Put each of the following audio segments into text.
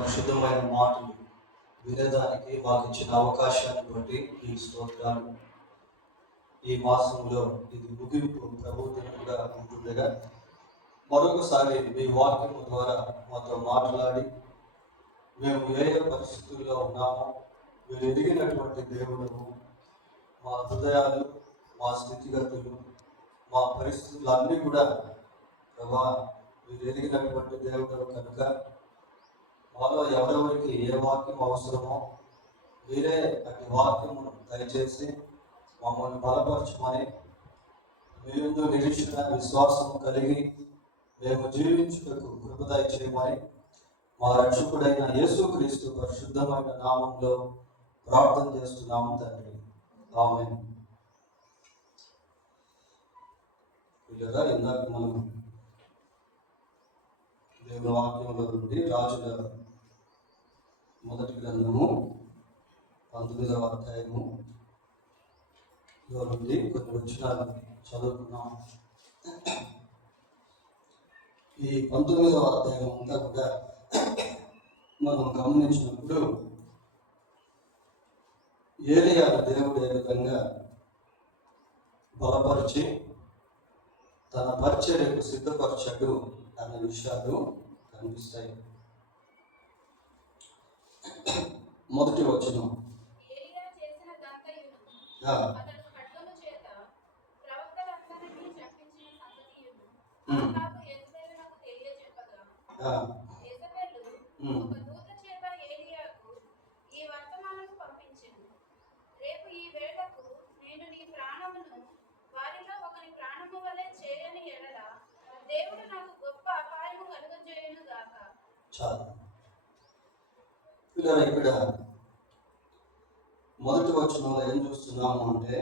పరిశుద్ధమైన మాటలు వినేదానికి మాకు ఇచ్చిన అవకాశాన్ని బట్టి ఈ స్తోత్రాలు. ఈ మాసంలో ఇది ముగింపు ప్రభుత్వంగా ఉంటుండగా మరొకసారి మీ వాక్యం ద్వారా మాతో మాట్లాడి మేము ఏ పరిస్థితుల్లో ఉన్నామో మీరు ఎదిగినటువంటి దేవుడు, మా హృదయాలు, మా స్థితిగతులు, మా పరిస్థితులన్నీ కూడా ప్రభా మీరు ఎదిగినటువంటి దేవుడు కనుక మాలో ఎవరెవరికి ఏ వాక్యం అవసరమో మీరే అటు వాక్యమును దయచేసి మమ్మల్ని బలపరచమని, మీ ముందు నిరీక్షణ విశ్వాసము కలిగి మేము జీవించుటకు కృప దయచేయమని మా రక్షకుడైన యేసుక్రీస్తు పరిశుద్ధమైన నామంలో ప్రార్థన చేస్తున్నాము తండ్రి. ఆమేన్. ఇలా ఇందాక మనం దేవుని వాక్యంలో నుండి రాజుల మొదటి గ్రంథము 19వ అధ్యాయము నుండి కొన్ని వచనాలు చదువుకున్నాం. ఈ 19వ అధ్యాయం అంతా కూడా మనం గమనించినప్పుడు ఏలియా దేవుడు ఏ విధంగా బలపరిచి తన పరిచర్యకు సిద్ధపరచాడు అనే విషయాలు కనిపిస్తాయి. మొదటి వచనం, రేపు ఈ వేళకు నేను నీ ప్రాణమును వారిలో ఒకని ప్రాణము వలె చేయని ఎడల దేవుడు నాకు గొప్ప అపాయము కలుగజేయును గాక. చాలు. ఇక్కడ మొదటి వచనంలో ఏం చూస్తున్నాము అంటే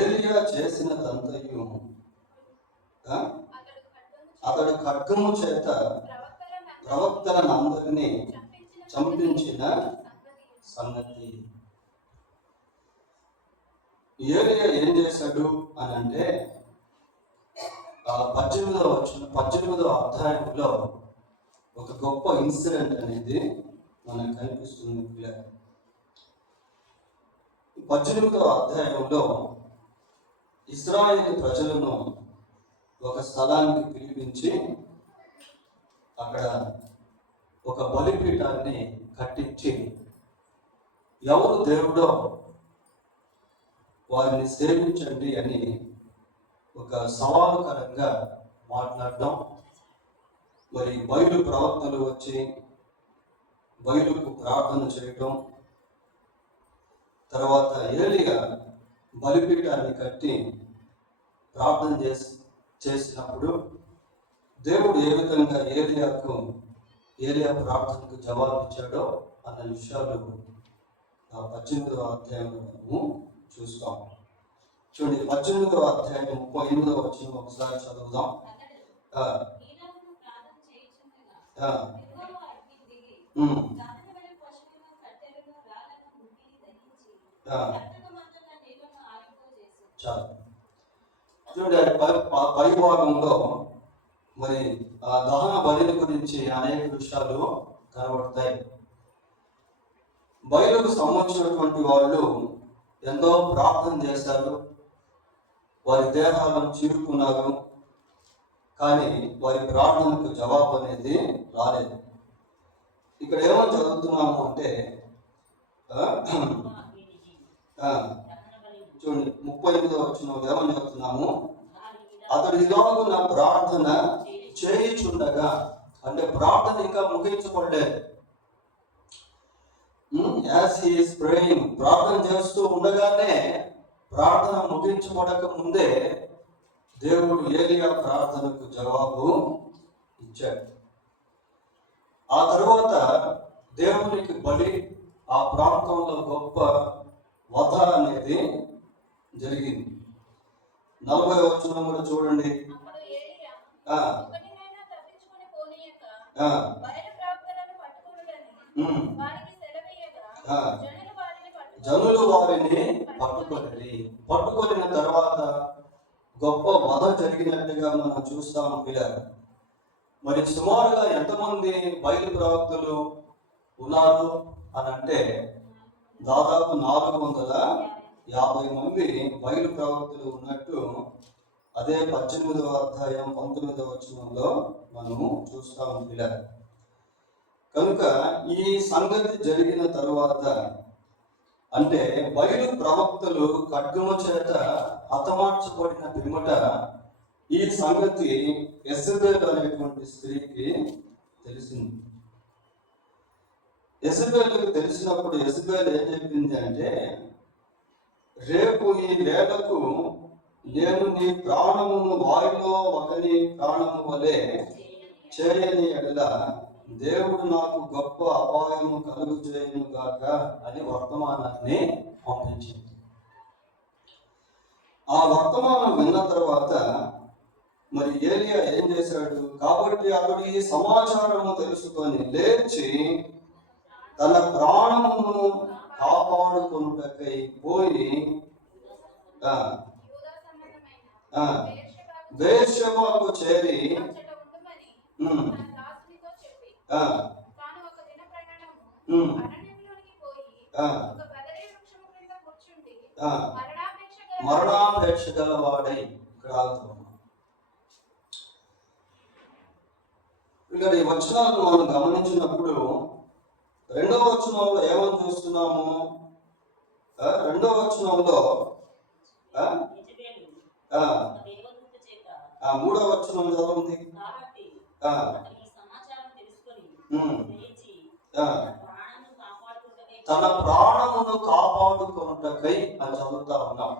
ఏలియా చేసినదంతయు అతడు ఖడ్గము చేత ప్రవక్తలందరినీ చంపించిన సంగతి. ఏలియా ఏం చేశాడు అని అంటే 18వ అధ్యాయంలో ఒక గొప్ప ఇన్సిడెంట్ అనేది మనకు కనిపిస్తుంది. 18వ అధ్యాయంలో ఇశ్రాయేలు ప్రజలను ఒక స్థలానికి పిలిపించి అక్కడ ఒక బలిపీఠాన్ని కట్టించి ఎవరు దేవుడో వారిని సేవించండి అని ఒక సవాలుకరంగా మాట్లాడడం. మరి బయలు ప్రవక్తలు వచ్చి బయలుకు ప్రార్థన చేయటం, తర్వాత ఏలియా బలిపీఠాన్ని కట్టి ప్రార్థన చేసినప్పుడు దేవుడు ఏ విధంగా ఏలియా ప్రార్థనకు జవాబు ఇచ్చాడో అన్న విషయాలు 18వ అధ్యాయంలో మనము చూస్తాం. చూడండి, 18వ అధ్యాయం 38వ వచనం ఒకసారి చదువుదాం. చాలు. చూడండి, పై భాగంలో మరి ఆ దహన బలి గురించి అనేక విషయాలు కనబడతాయి. బయలుకు సంబంధించినటువంటి వాళ్ళు ఎంతో ప్రార్థన చేశారు, వారి దేహాలను చీరుకున్నారు, కానీ వారి ప్రార్థనకు జవాబు అనేది రాలేదు. ఇక్కడ ఏమని చదువుతున్నాము అంటే చూడండి, 38వ వచనం ఏమని చెప్తున్నాము, అతడు ఇలాగున ప్రార్థన చేయుచుండగా, అంటే ప్రార్థన ఇంకా ముగించబడలేదు. యాజ్ హి ఈస్ ప్రేయింగ్, ప్రార్థన చేస్తూ ఉండగానే ప్రార్థన ముగించబడక ముందే దేవుడు ఏలియా ప్రార్థనకు జవాబు ఇచ్చాడు. ఆ తరువాత దేవునికి బలి, ఆ ప్రాంతంలో గొప్ప వధ అనేది జరిగింది. 40వ వచనం కూడా చూడండి. జనులు వారిని పట్టుకొనిన తర్వాత గొప్ప వధ జరిగినట్టుగా మనం చూస్తాం. మరి సుమారుగా ఎంతమంది బయలు ప్రవక్తలు ఉన్నారు అని అంటే దాదాపు 450 మంది బయలు ప్రవక్తలు ఉన్నట్టు అదే 18వ అధ్యాయం 19వ వచనంలో మనము చూస్తాం ఇలా. కనుక ఈ సంగతి జరిగిన తరువాత అంటే బయలు ప్రవక్తలు ఖడ్గము చేత హతమార్చబడిన పిమ్మట ఈ సంగతి యెజబెల్ అనేటువంటి స్త్రీకి తెలిసింది. యెజబెల్కి తెలిసినప్పుడు యెజబెల్ ఏం చెప్పింది అంటే, రేపు ఈ వేళకు నేను నీ ప్రాణమును వారిలో ఒకని ప్రాణము వలె చేయని ఎడల దేవుడు నాకు గొప్ప అపాయము కలుగు చేయను గాక అని వర్తమానాన్ని పంపించింది. ఆ వర్తమానం విన్న తర్వాత మరి ఏలియా ఏం చేశాడు? కాబట్టి అతడు ఈ సమాచారము తెలుసుకొని లేచి తన ప్రాణమును కాపాడుకొనుటకై పోయి బెర్షెబాకు చేరి మరణాపేక్ష గలవాడై ఇక్కడ ఇక్కడ ఈ వచనాలను మనం గమనించినప్పుడు 2వ వచనంలో ఏమని చూస్తున్నాము? 2వ వచనంలో 3వ వచనం చదవండి. తన ప్రాణమును కాపాడుకొనుటకై అని చదువుతా ఉన్నాం.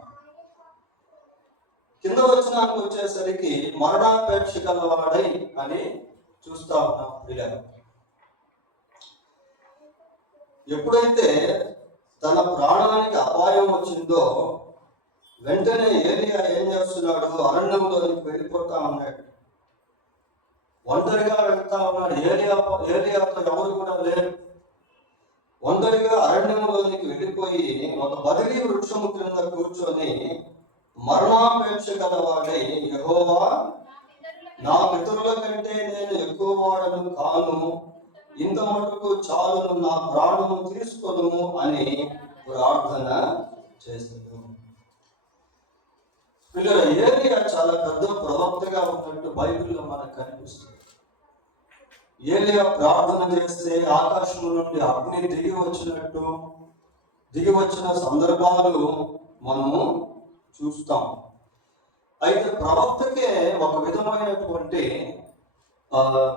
కింద వచనానికి వచ్చేసరికి మరణాపేక్ష గలవాడై అని చూస్తా ఉన్నాం. ఎప్పుడైతే తన ప్రాణానికి అపాయం వచ్చిందో వెంటనే ఏలియా ఏం చేస్తున్నాడు? అరణ్యంలోనికి వెళ్ళిపోతా ఉన్నాడు. ఒంటరిగా వెళ్తా ఉన్నాడు. ఏలియాతో ఎవరు కూడా లేరు. ఒంటరిగా అరణ్యంలోనికి వెళ్ళిపోయి ఒక బదిలీ వృక్షము క్రింద కూర్చొని మరణాపేక్ష గలవాడై, యెహోవా నా పితరుల కంటే నేను ఎక్కువ వాడను కాను, ఇంత మటుకు చాలును, నా ప్రాణము తీసుకొను అని ప్రార్థన చేశాడు. పిల్లల ఏలియా చాలా పెద్ద ప్రవక్తగా ఉన్నట్టు బైబిల్లో మనకు కనిపిస్తుంది. ఏలియా ప్రార్థన చేస్తే ఆకాశం నుండి అగ్ని దిగి వచ్చిన సందర్భాలు మనము చూస్తాం. అయితే ప్రవక్తకే ఒక విధమైనటువంటి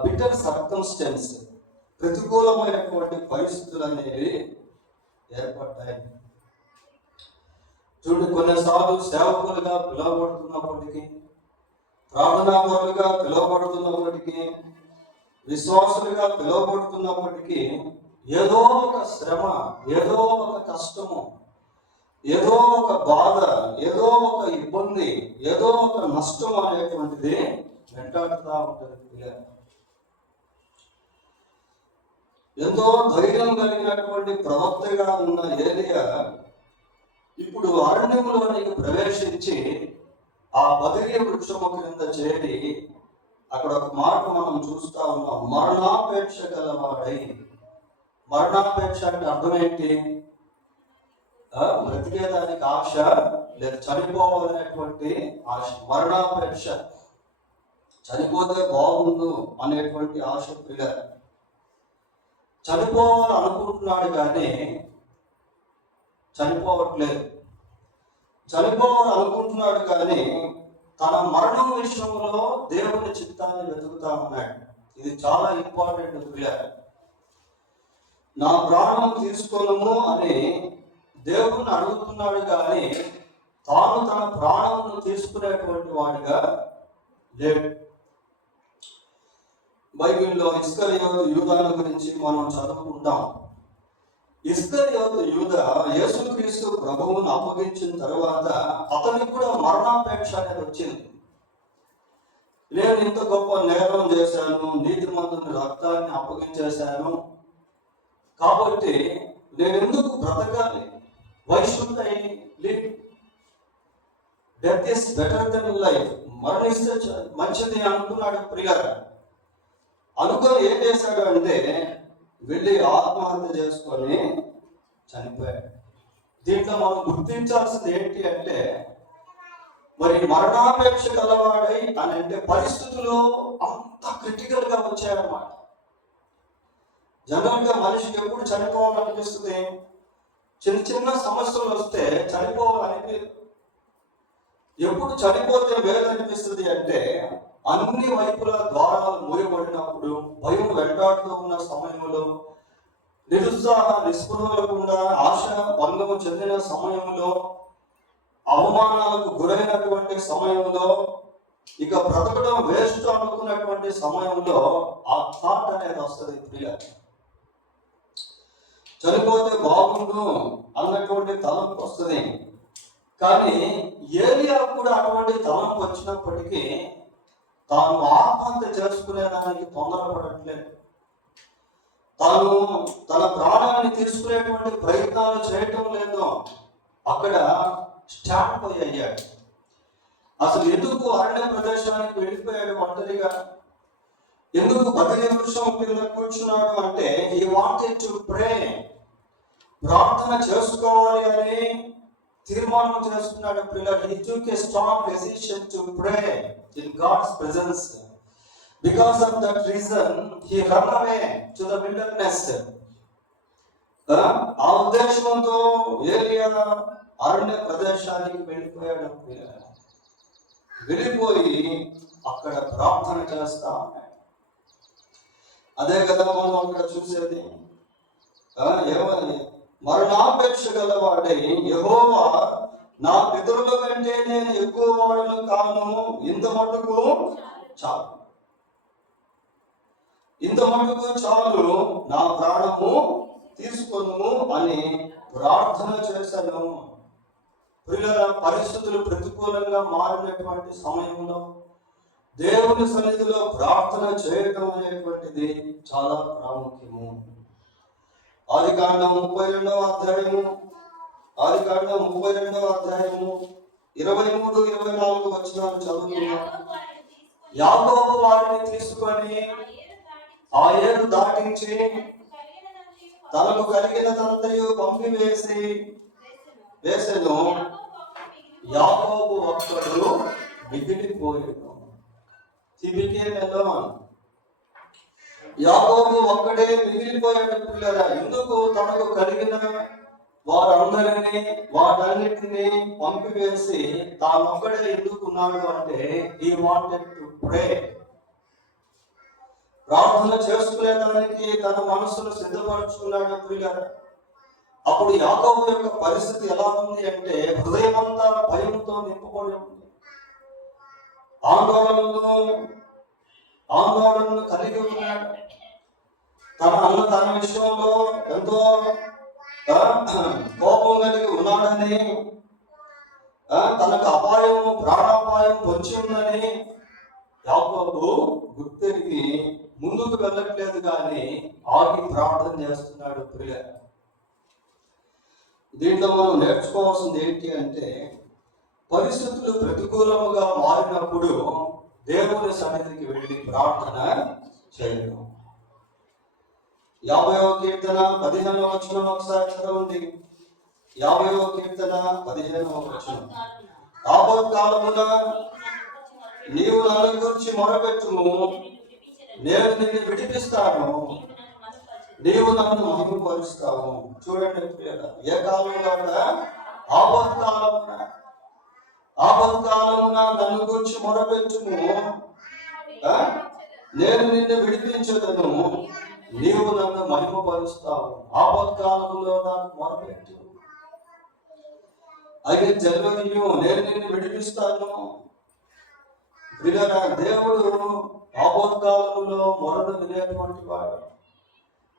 బిటర్ సర్కమ్స్టెన్స్, ప్రతికూలమైనటువంటి పరిస్థితులు అనేవి ఏర్పడ్డాయి. చూడండి, కొన్నిసార్లు సేవకులుగా పిలువబడుతున్నప్పటికీ, ప్రార్థనాపరులుగా పిలువబడుతున్నప్పటికీ, విశ్వాసులుగా పిలువబడుతున్నప్పటికీ ఏదో ఒక శ్రమ, ఏదో ఒక కష్టము, ఏదో ఒక బాధ, ఏదో ఒక ఇబ్బంది, ఏదో ఒక నష్టం అనేటువంటిది వెంటాడుతూ ఉంటుంది. ఎంతో ధైర్యం కలిగినటువంటి ప్రవక్తగా ఉన్న ఏలియా ఇప్పుడు అరణ్యంలోనికి ప్రవేశించి ఆ బదిలీ వృక్షము క్రింద చేరి అక్కడ ఒక మాట మనం చూస్తా ఉన్నాం, మరణాపేక్ష గలవాడై. మరణాపేక్ష అంటే అర్థం ఏంటి? బ్రతికేదానికి ఆశ లేదా చనిపోవాలనేటువంటి ఆశ. మరణాపేక్ష, చనిపోతే బాగుండు అనేటువంటి ఆశ. పిల్లలు చనిపోవాలని అనుకుంటున్నాడు కానీ చనిపోవట్లేదు. చనిపోవాలని అనుకుంటున్నాడు కానీ తన మరణం విషయంలో దేవుని చిత్తాన్ని వెతుకుతా ఉన్నాడు. ఇది చాలా ఇంపార్టెంట్. పిల్లలు నా ప్రాణం తీసుకోను అని దేవుడిని అడుగుతున్నాడు కానీ తాను తన ప్రాణమును తీసుకునేటువంటి వాడిగా లేడు. బైబిల్లో ఇస్కరియోతు యూదాను గురించి మనం చదువుకుంటాం. ఇస్కరియోతు యూదా యేసుక్రీస్తు ప్రభువును అప్పగించిన తర్వాత అతనికి కూడా మరణాపేక్ష అనేది వచ్చింది. నేను ఇంత గొప్ప నేరం చేశాను, నీతిమంతుని రక్తాన్ని అప్పగించేశాను, కాబట్టి నేను ఎందుకు బ్రతకాలి? Why should I live? Death is better than life. మరణిస్తే మంచిది అనుకున్నాడు ప్రియులారా. అనుకొని ఏం చేశాడు అంటే వెళ్ళి ఆత్మహత్య చేసుకొని చనిపోయాడు. దీంట్లో మనం గుర్తించాల్సింది ఏంటి అంటే, మరి మరణాపేక్ష కలవాడై అని అంటే పరిస్థితులు అంత క్రిటికల్ గా వచ్చాయన్నమాట. జనరల్గా మనిషికి ఎప్పుడు చనిపోవాలనిపిస్తుంది? చిన్న చిన్న సమస్యలు వస్తే చనిపోవాలనిపించదు. ఎప్పుడు చనిపోతే మేలు అనిపిస్తుంది అంటే అన్ని వైపుల ద్వారాలు మూయబడినప్పుడు, భయం వెంటాడుతూ ఉన్న సమయంలో, నిరుత్సాహ నిస్పృహలకుండా ఆశ భంగము చెందిన సమయంలో, అవమానాలకు గురైనటువంటి సమయంలో, ఇక బ్రతకడం వేస్ట్ అనుకున్నటువంటి సమయంలో ఆ థాట్ అనేది వస్తుంది. ప్రియ, చనిపోతే బాగుండు అన్నటువంటి తలంపు వస్తుంది. కానీ ఏలియా కూడా అటువంటి తలంపు వచ్చినప్పటికీ తాను ఆత్మహత్య చేసుకునేదానికి తొందరపడట్లేదు. తాను తన ప్రాణాన్ని తీసుకునేటువంటి ప్రయత్నాలు చేయటం లేదు. అక్కడ స్టాండ్ బై అయ్యాడు. అసలు ఎందుకు అరణ్య ప్రదేశానికి వెళ్ళిపోయాడు ఒంటరిగా? ఎందుకు బదిలీ వృక్షం కింద కూర్చున్నాడు అంటే హీ వాంటెడ్ టు ప్రే. ప్రార్థన చేసుకోవాలి అని తీర్మానం చేసుకున్నాడు. పిల్లలు, he took a strong decision to pray in God's presence. Because of that reason he ran away to the wilderness. ఆ ఉద్దేశంతో ఏలియా అరణ్య ప్రదేశానికి వెళ్ళిపోయాడు. వెళ్ళిపోయి అక్కడ ప్రార్థన చేస్తా ఉన్నాడు. అదే కదా మనం అక్కడ చూసేది. ఏమని? మరణాపేక్ష గలవాడై యెహోవా నా పితరుల కంటే నేను ఎక్కువ వాడను కాను, ఇంత మటుకు చాలు, ఇంత మటుకు చాలు, నా ప్రాణము తీసుకొను అని ప్రార్థన చేశాను. పిల్లల, పరిస్థితులు ప్రతికూలంగా మారినటువంటి సమయంలో దేవుని సన్నిధిలో ప్రార్థన చేయటం అనేటువంటిది చాలా ప్రాముఖ్యము. ఆదికాండం 32వ అధ్యాయము 23-24 వచనాలు చదువుతున్నాం. యాకోబు వారిని తీసుకొని ఆ ఏరు దాటించి తనకు కలిగినదంతయు వేసెను. యాకోబు ఒక్కడు మిగిలిపోయాడు. యాకోబు ఒక్కడే మిగిలిపోయాడు. పిల్లరా, ఎందుకు? తనకు కలిగిన వారందరినీ వాటన్నిటిని పంపివేసి తానొక్కడే ఎందుకున్నాడు అంటే he wanted to pray. ప్రార్థన చేసుకునేదానికి తన మనసును సిద్ధపరచుకున్నాడు. పిల్లరా, అప్పుడు యాకోబు యొక్క పరిస్థితి ఎలా ఉంది అంటే హృదయమంతా భయంతో నింపబడి ఉంది. ఆందోళనను కలిగి ఉన్నాడు. తన విషయంలో ఎంతో కోపం కలిగి ఉన్నాడని, తనకు ప్రాణాపాయం పొంచి ఉందని యాకోబు గుర్తెరిగి ముందుకు వెళ్ళట్లేదు, కానీ ఆగి ప్రార్థన చేస్తున్నాడు. ప్రియ, దీంట్లో మనం నేర్చుకోవాల్సింది ఏంటి అంటే పరిస్థితులు ప్రతికూలముగా మారినప్పుడు దేవుని సన్నిధికి వెళ్ళి ప్రార్థన చేయడం. 50వ కీర్తన 15వ వచనం ఒకసారి చదవండి. 50వ కీర్తన 15వ వచనం. ఆపత్కాలమున నీవు నన్ను గురించి మొరపెట్టుము, నేను నిన్ను విడిపిస్తాను, నీవు నన్ను మహిమపరుస్తావు. చూడండి, ఏ కాలంలో? ఆపత్కాలమున నన్ను గురించి మొరపెట్టుము, నేను నిన్ను విడిపించదను, నీవు నన్ను మహిమపరుస్తావు. ఆపత్కాలంలో నాకు మొరపెట్టు, అయితే జల్వనియు, నేను నిన్ను విడిపిస్తాను. దేవుడు ఆపత్కాలంలో మొరను వినేటువంటి వాడు.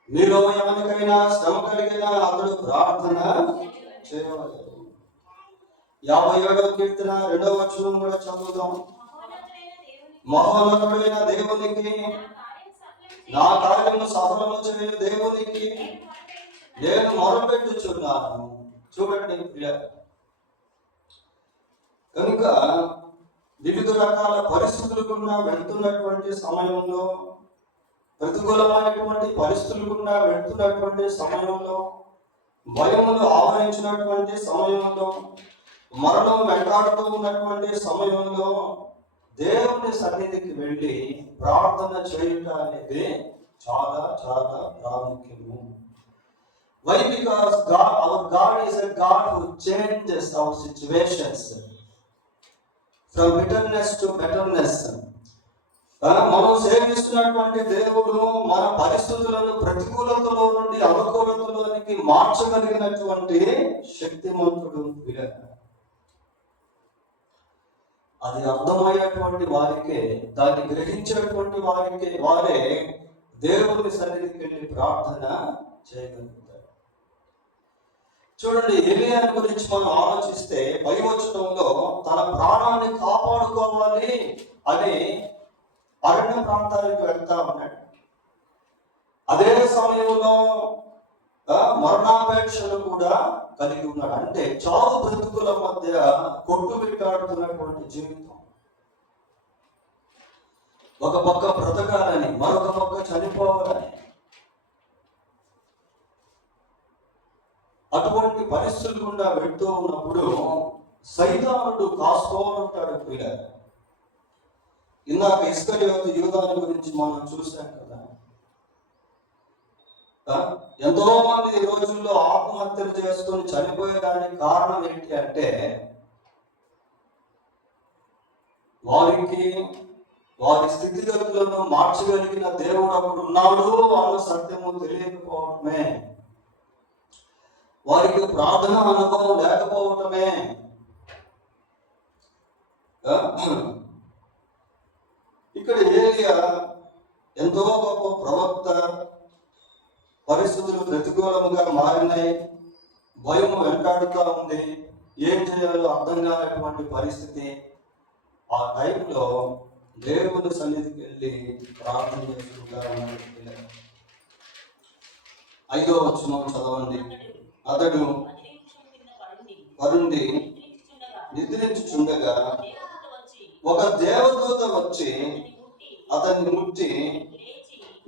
మీలో ఎవరికైనా శ్రమ కలిగినా అతడు ప్రార్థన చేయవలెను. 57వ కీర్తన 2వ వచనం కూడా చదువుదాం. మహోన్నతుడైన దేవునికి, నా కార్యము సఫలము చేయు దేవునికి నేను మొరపెట్టుచున్నాను. చూడండి ప్రియ, కనుక వివిధ రకాల పరిస్థితులు గుండా వెళ్తున్నటువంటి సమయంలో ప్రతికూలమైనటువంటి పరిస్థితులు గుండా వెళ్తున్నటువంటి సమయంలో, భయములు ఆవరించినటువంటి సమయంలో, మరణం వెంటాడుతూ ఉన్నటువంటి సమయంలో దేవుని సన్నిధికి వెళ్ళి ప్రార్థన చేయుట అనేది చాలా చాలా ప్రాముఖ్యము. Why? Because our God is a God who changes our situations from bitterness to betterness. మనం సేవిస్తున్నటువంటి దేవుడు మన పరిస్థితులను ప్రతికూలతలో నుండి అనుకూలతలోనికి మార్చగలిగినటువంటి శక్తిమంతుడు. అది అర్థమయ్యేటువంటి వారికే, దాన్ని గ్రహించేటువంటి వారే దేవుని సన్నిధికి వెళ్ళి ప్రార్థన చేయగలుగుతారు. చూడండి, ఎలియాను గురించి మనం ఆలోచిస్తే పైవచనంలో తన ప్రాణాన్ని కాపాడుకోవాలి అని అరణ్య ప్రాంతానికి వెళ్తా ఉన్నాడు. అదే సమయంలో మరణాపేక్షను కూడా కలిగి ఉన్నాడు. అంటే చావు బ్రతుకుల మధ్య కొట్టుమిట్టాడుతున్నటువంటి జీవితం. ఒక పక్క బ్రతకాలని, మరొక పక్క చనిపోవాలని. అటువంటి పరిస్థితులు గుండా వెళ్తూ ఉన్నప్పుడు సైతానుడు కాసుకోనుంటాడు. పిల్లలు, ఇందాక ఇస్కరియోతు యూదాను గురించి మనం చూసాం కదా. ఎంతో మంది ఈ రోజుల్లో ఆత్మహత్యలు చేసుకొని చనిపోయేదానికి కారణం ఏంటి అంటే వారి స్థితిగతులను మార్చగలిగిన దేవుడు అప్పుడు ఉన్నాడు అన్న సత్యము తెలియకపోవటమే, వారికి ప్రార్థన అనుభవం లేకపోవటమే. ఇక్కడ ఏలియా ఎంతో గొప్ప ప్రవక్త. పరిస్థితులు ప్రతికూలంగా మారినాయి, భయం వెంటాడుతూ ఉంది, ఏం చేయాలో అర్థం కానటువంటి పరిస్థితి. ఆ టైంలో దేవుని సన్నిధికి వెళ్ళి ప్రార్థన చేసుకుంటా ఉన్నాడు. 5వ వచనం చదవండి. అతడు వరుణ్ణి నిద్రించుచుండగా ఒక దేవదూత వచ్చి అతన్ని ముట్టి,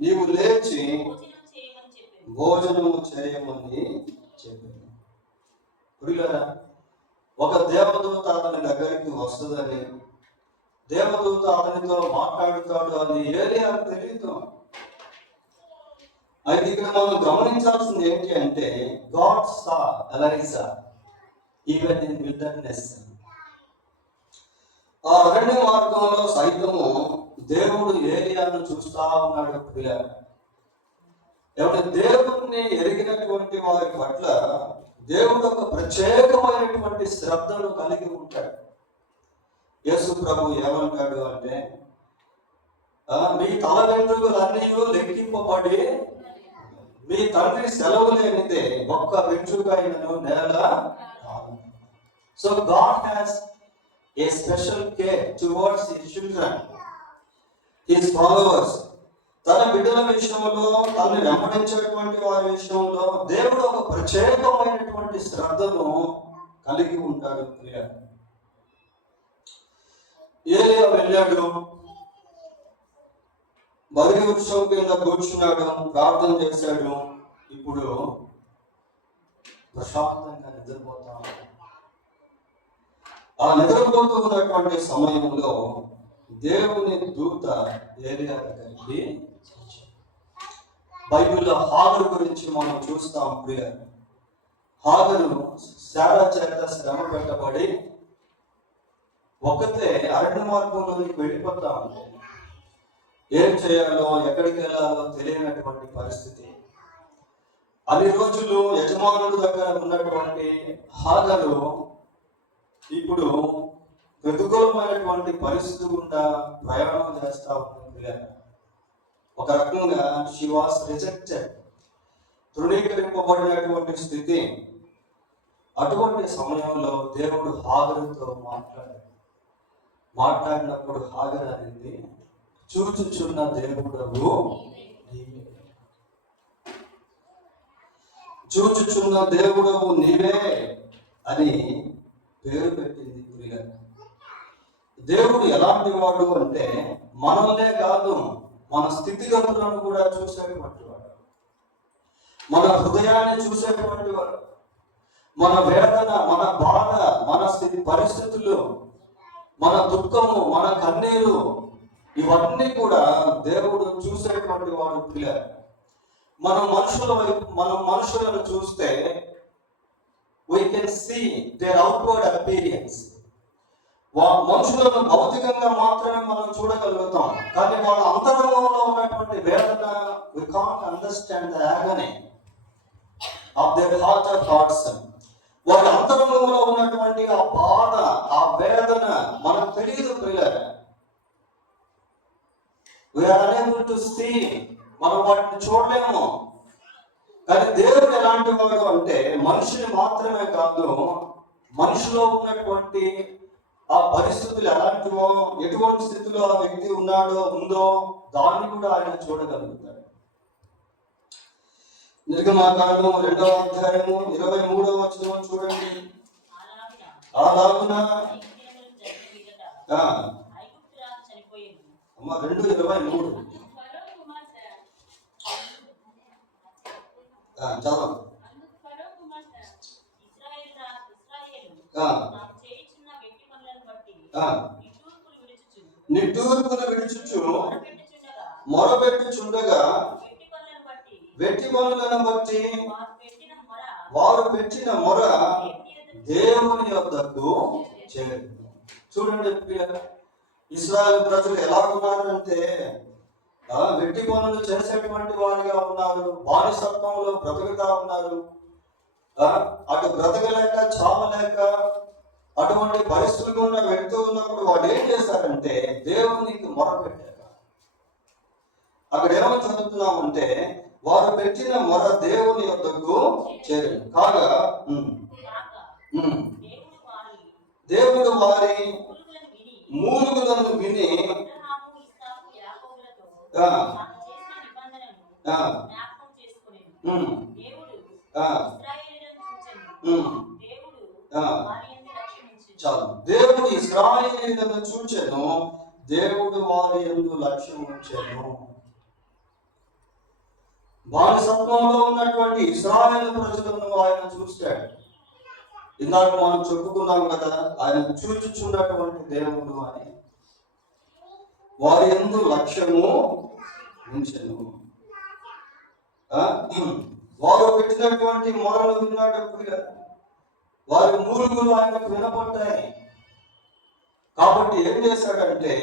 నీవు లేచి భోజనము చేయమని చెప్పింది. ఒక దేవదూత అతని దగ్గరికి వస్తుందని, దేవదూత అతనితో మాట్లాడుతాడు అని ఏలియాకు తెలియదు. అయితే ఇక్కడ మనం గమనించాల్సింది ఏంటి అంటే, God saw Elisha even in wilderness. ఆ అరణ్య మార్గంలో సైతము దేవుడు ఏలియాను చూస్తా ఉన్నాడు. పిల్లలు, ఎవరి దేవుడిని ఎరిగినటువంటి వారి పట్ల దేవుడు ఒక ప్రత్యేకమైనటువంటి శ్రద్ధను కలిగి ఉంటాడు. యేసు ప్రభు ఏమంటాడు అంటే, మీ తల వెంట్రుకలన్నీ లెక్కింపబడి మీ తండ్రి సెలవు లేనిదే ఒక్క వెంట్రుక అయినను నేల. So God has a special care towards his children, his followers. తన బిడ్డల విషయంలో, తనని వెంబడించేటువంటి వారి విషయంలో దేవుడు ఒక ప్రత్యేకమైనటువంటి శ్రద్ధను కలిగి ఉంటాడు. ఏలియా వెళ్ళాడు, బలిగ వృక్షం కింద కూర్చున్నాడు, ప్రార్థన చేశాడు. ఇప్పుడు ప్రశాంతంగా నిద్రపోతాడు. ఆ నిద్రపోతూ ఉన్నటువంటి సమయంలో దేవుని దూత ఏలియా దగ్గరికి, బైబిల్లో హాగరు గురించి మనం చూస్తాం. హాగరు శారా చేత శ్రమ పెట్టబడి ఒకతే అరణ్య మార్గంలోనికి వెళ్ళిపోతా ఉంది. ఏం చేయాలో, ఎక్కడికి వెళ్ళాలో తెలియనటువంటి పరిస్థితి. అన్ని రోజులు యజమానుడి దగ్గర ఉన్నటువంటి హాగరు ఇప్పుడు ప్రతికూలమైనటువంటి పరిస్థితి గుండా ప్రయాణం చేస్తా ఉంటుంది. ఒక రకంగా షీ వాస్ రిజెక్టెడ్, తృణీకరింపబడినటువంటి స్థితి. అటువంటి సమయంలో దేవుడు హాగరుతో మాట్లాడినప్పుడు హాగరు అనేది, చూచుచున్న దేవుడవు నీవే, చూచుచున్న దేవుడవు నీవే అని పేరు పెట్టింది. దేవుడు ఎలాంటి వాడు అంటే, మనల్నే కాదు మన స్థితిగతులను కూడా చూసేటువంటి వాడు, మన హృదయాన్ని చూసేటువంటి వాడు, మన వేదన, మన బాధ, మన స్థితి పరిస్థితులు, మన దుఃఖము, మన కన్నీరు, ఇవన్నీ కూడా దేవుడు చూసేటువంటి వాడు. పిల్లలు, మనం మనుషులను చూస్తే we can see their outward appearance. మనుషులను భౌతికంగా మాత్రమే మనం చూడగలుగుతాం, కానీ వాళ్ళ అంతరంగంలో ఉన్నటువంటి వేదన we can't understand the agony of their heart of hearts. వాళ్ళ అంతరంగంలో ఉన్నటువంటి ఆ బాధ, ఆ వేదన మనకు తెలియదు పిల్లలు. we are unable to see, మనం వాటిని చూడలేము. కానీ దేవుడు ఎలాంటి వాడు అంటే మనిషిని మాత్రమే కాదు, మనిషిలో ఉన్నటువంటి ఆ పరిస్థితులు ఎలాంటివో, ఎటువంటి స్థితిలో ఆ వ్యక్తి ఉందో దాన్ని కూడా ఆయన చూడగలుగుతాడు. నిర్గమాకాండం 2వ అధ్యాయము 23వ వచనం చూడండి. అలాగున 2:23 చదవండి. నిట్టూర్పులు విడుచుచు మొరపెట్టుచుండగా వెట్టి పనులను బట్టి వారు పెట్టిన మొర దేవుని యొద్దకు చేరు. చూడండి, ఇశ్రాయేలు ప్రజలు ఎలా ఉన్నారంటే వెట్టి పనులు చేసేటువంటి వారిగా ఉన్నారు, బానిసత్వంలో బ్రతుకుతా ఉన్నారు. అటు బ్రతకలేక చావలేక అటువంటి పరిస్థితులు వెళ్తూ ఉన్నప్పుడు వాడు ఏం చేశారంటే దేవునికి మొరపెట్టారు. అక్కడ ఏమని చదువుతున్నామంటే వారు పెట్టిన మొర దేవుని యొద్దకు చేరు కాగా దేవుడు వారి మూలుగులను విని చాలు. దేవుడు ఇశ్రాయేలును చూచెను, దేవుడు వారి యందు లక్ష్యం ఉంచెను. బానిసత్వంలో ఉన్నటువంటి ఇశ్రాయేలు ప్రజలను ఆయన చూస్తాడు. ఇందాక మనం చెప్పుకున్నాం కదా, ఆయన చూచుచున్నటువంటి దేవుడు అని. వారి యందు లక్ష్యము ఉంచెను. వారు పెట్టినటువంటి మొరలు విన్నాడు, వారి మూలుగులు ఆయనకు వినపడ్డాయి. కాబట్టి ఏం చేశాడంటే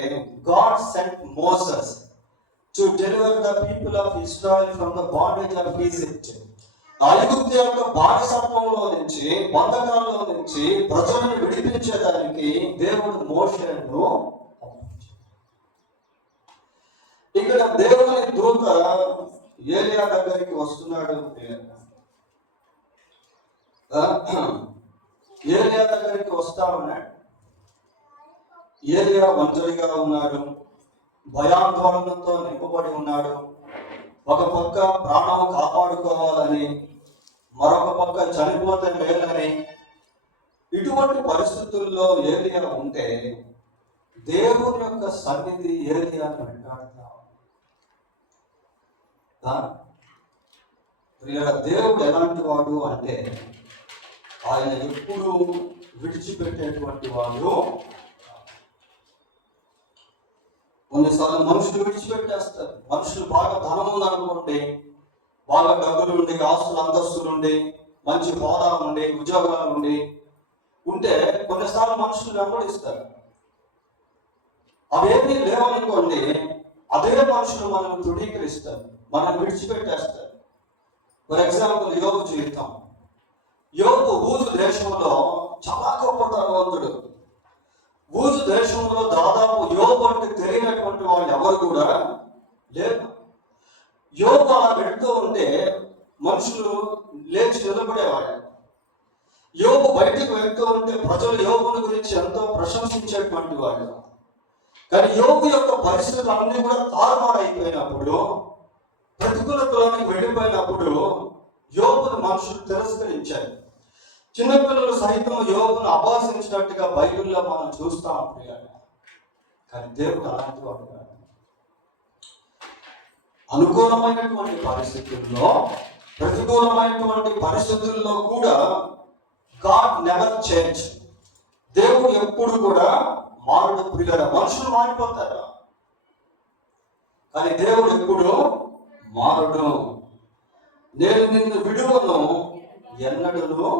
God sent Moses to deliver the people of Israel from the bondage of Egypt. ఐగుప్తు యొక్క బానిసత్వంలో నుంచి, బంధకాల్లో నుంచి ప్రజలను విడిపించేదానికి దేవుడు మోషేను. ఇక్కడ దేవుని దూత ఏలియా దగ్గరికి వస్తున్నాడు. ఏలియా దగ్గరికి వస్తా ఉన్నాడు. ఏలియా ఒంటరిగా ఉన్నాడు, భయాందోళనతో నింపబడి ఉన్నాడు. ఒక పక్క ప్రాణం కాపాడుకోవాలని, మరొక పక్క చనిపోతే మేలని. ఇటువంటి పరిస్థితుల్లో ఏలియా ఉంటే దేవుని యొక్క సన్నిధి ఏలియాను వెంటాడుతా. దేవుడు ఎలాంటి వాడు అంటే ఆయన ఎప్పుడు విడిచిపెట్టేటువంటి వాడు. కొన్నిసార్లు మనుషులు విడిచిపెట్టేస్తారు. మనుషులు బాగా ధనం ఉందనుకోండి, బాగా డబ్బులు ఉండి, ఆస్తులు అంతస్తులు ఉండి, మంచి హోదా ఉండి, ఉద్యోగాలు ఉంటే కొన్నిసార్లు మనుషులు వెంబడిస్తారు. అవేమీ లేవనుకోండి, అదే మనుషులు మనల్ని తృణీకరిస్తారు, మనం విడిచిపెట్టేస్తారు. ఫర్ ఎగ్జాంపుల్ యోబు జీవితం. యోబు ఊజు దేశంలో చాలా గొప్ప ధనవంతుడు. ఊజు దేశంలో దాదాపు యోబు అంటే తెలియనటువంటి వాళ్ళు ఎవరు కూడా లేరు. యోబు అలా వెళ్తూ ఉంటే మనుషులు లేచి నిలబడేవాళ్ళు. యోబు బయటకు వెళ్తూ ఉంటే ప్రజలు యోబుని గురించి ఎంతో ప్రశంసించేటువంటి వాళ్ళు. కానీ యోబు యొక్క పరిస్థితులు అన్నీ కూడా తారుమారైపోయినప్పుడు, ప్రతికూలతలోనికి వెళ్ళిపోయినప్పుడు యోబును మనుషులు తిరస్కరించారు. చిన్నపిల్లలు సైతం యోబును అపహసించినట్టుగా బైబిల్లో మనం చూస్తాం. కానీ దేవుడు అలాంటి వాడు కాదు. అనుకూలమైనటువంటి పరిస్థితుల్లో, ప్రతికూలమైనటువంటి పరిస్థితుల్లో కూడా గాడ్ నెవర్ చేంజ్. దేవుడు ఎప్పుడు కూడా మారడు ప్రియులారా. మనుషులు మారిపోతారు కానీ దేవుడు ఎప్పుడు మారడు. నేను నిన్ను విడువను, ఎన్నడను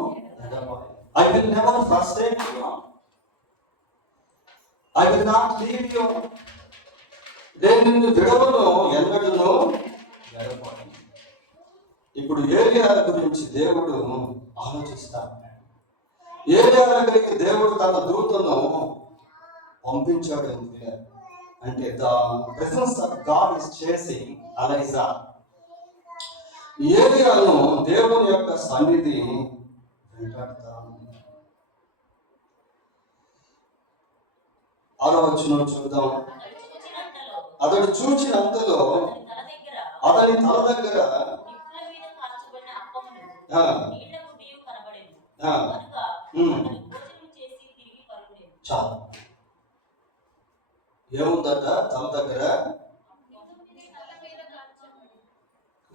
ఎడబాయను. I will never forsake you. I will not leave you. నేను నిన్ను విడవను, ఎన్నడను ఎడబాయను. ఇప్పుడు ఏలియా గురించి దేవుడు ఆలోచిస్తాడు. ఏలియా దగ్గరికి దేవుడు తన దూతను పంపించాడు. అంటే the presence of God is chasing Elisha. ఏలియాను దేవుని యొక్క సన్నిధి వెంటాడుతా ఉంది. 6వ వచనం చూద్దాం. అతడు చూచినంతలో అతని తల దగ్గర చాలు ఏముందట? తల దగ్గర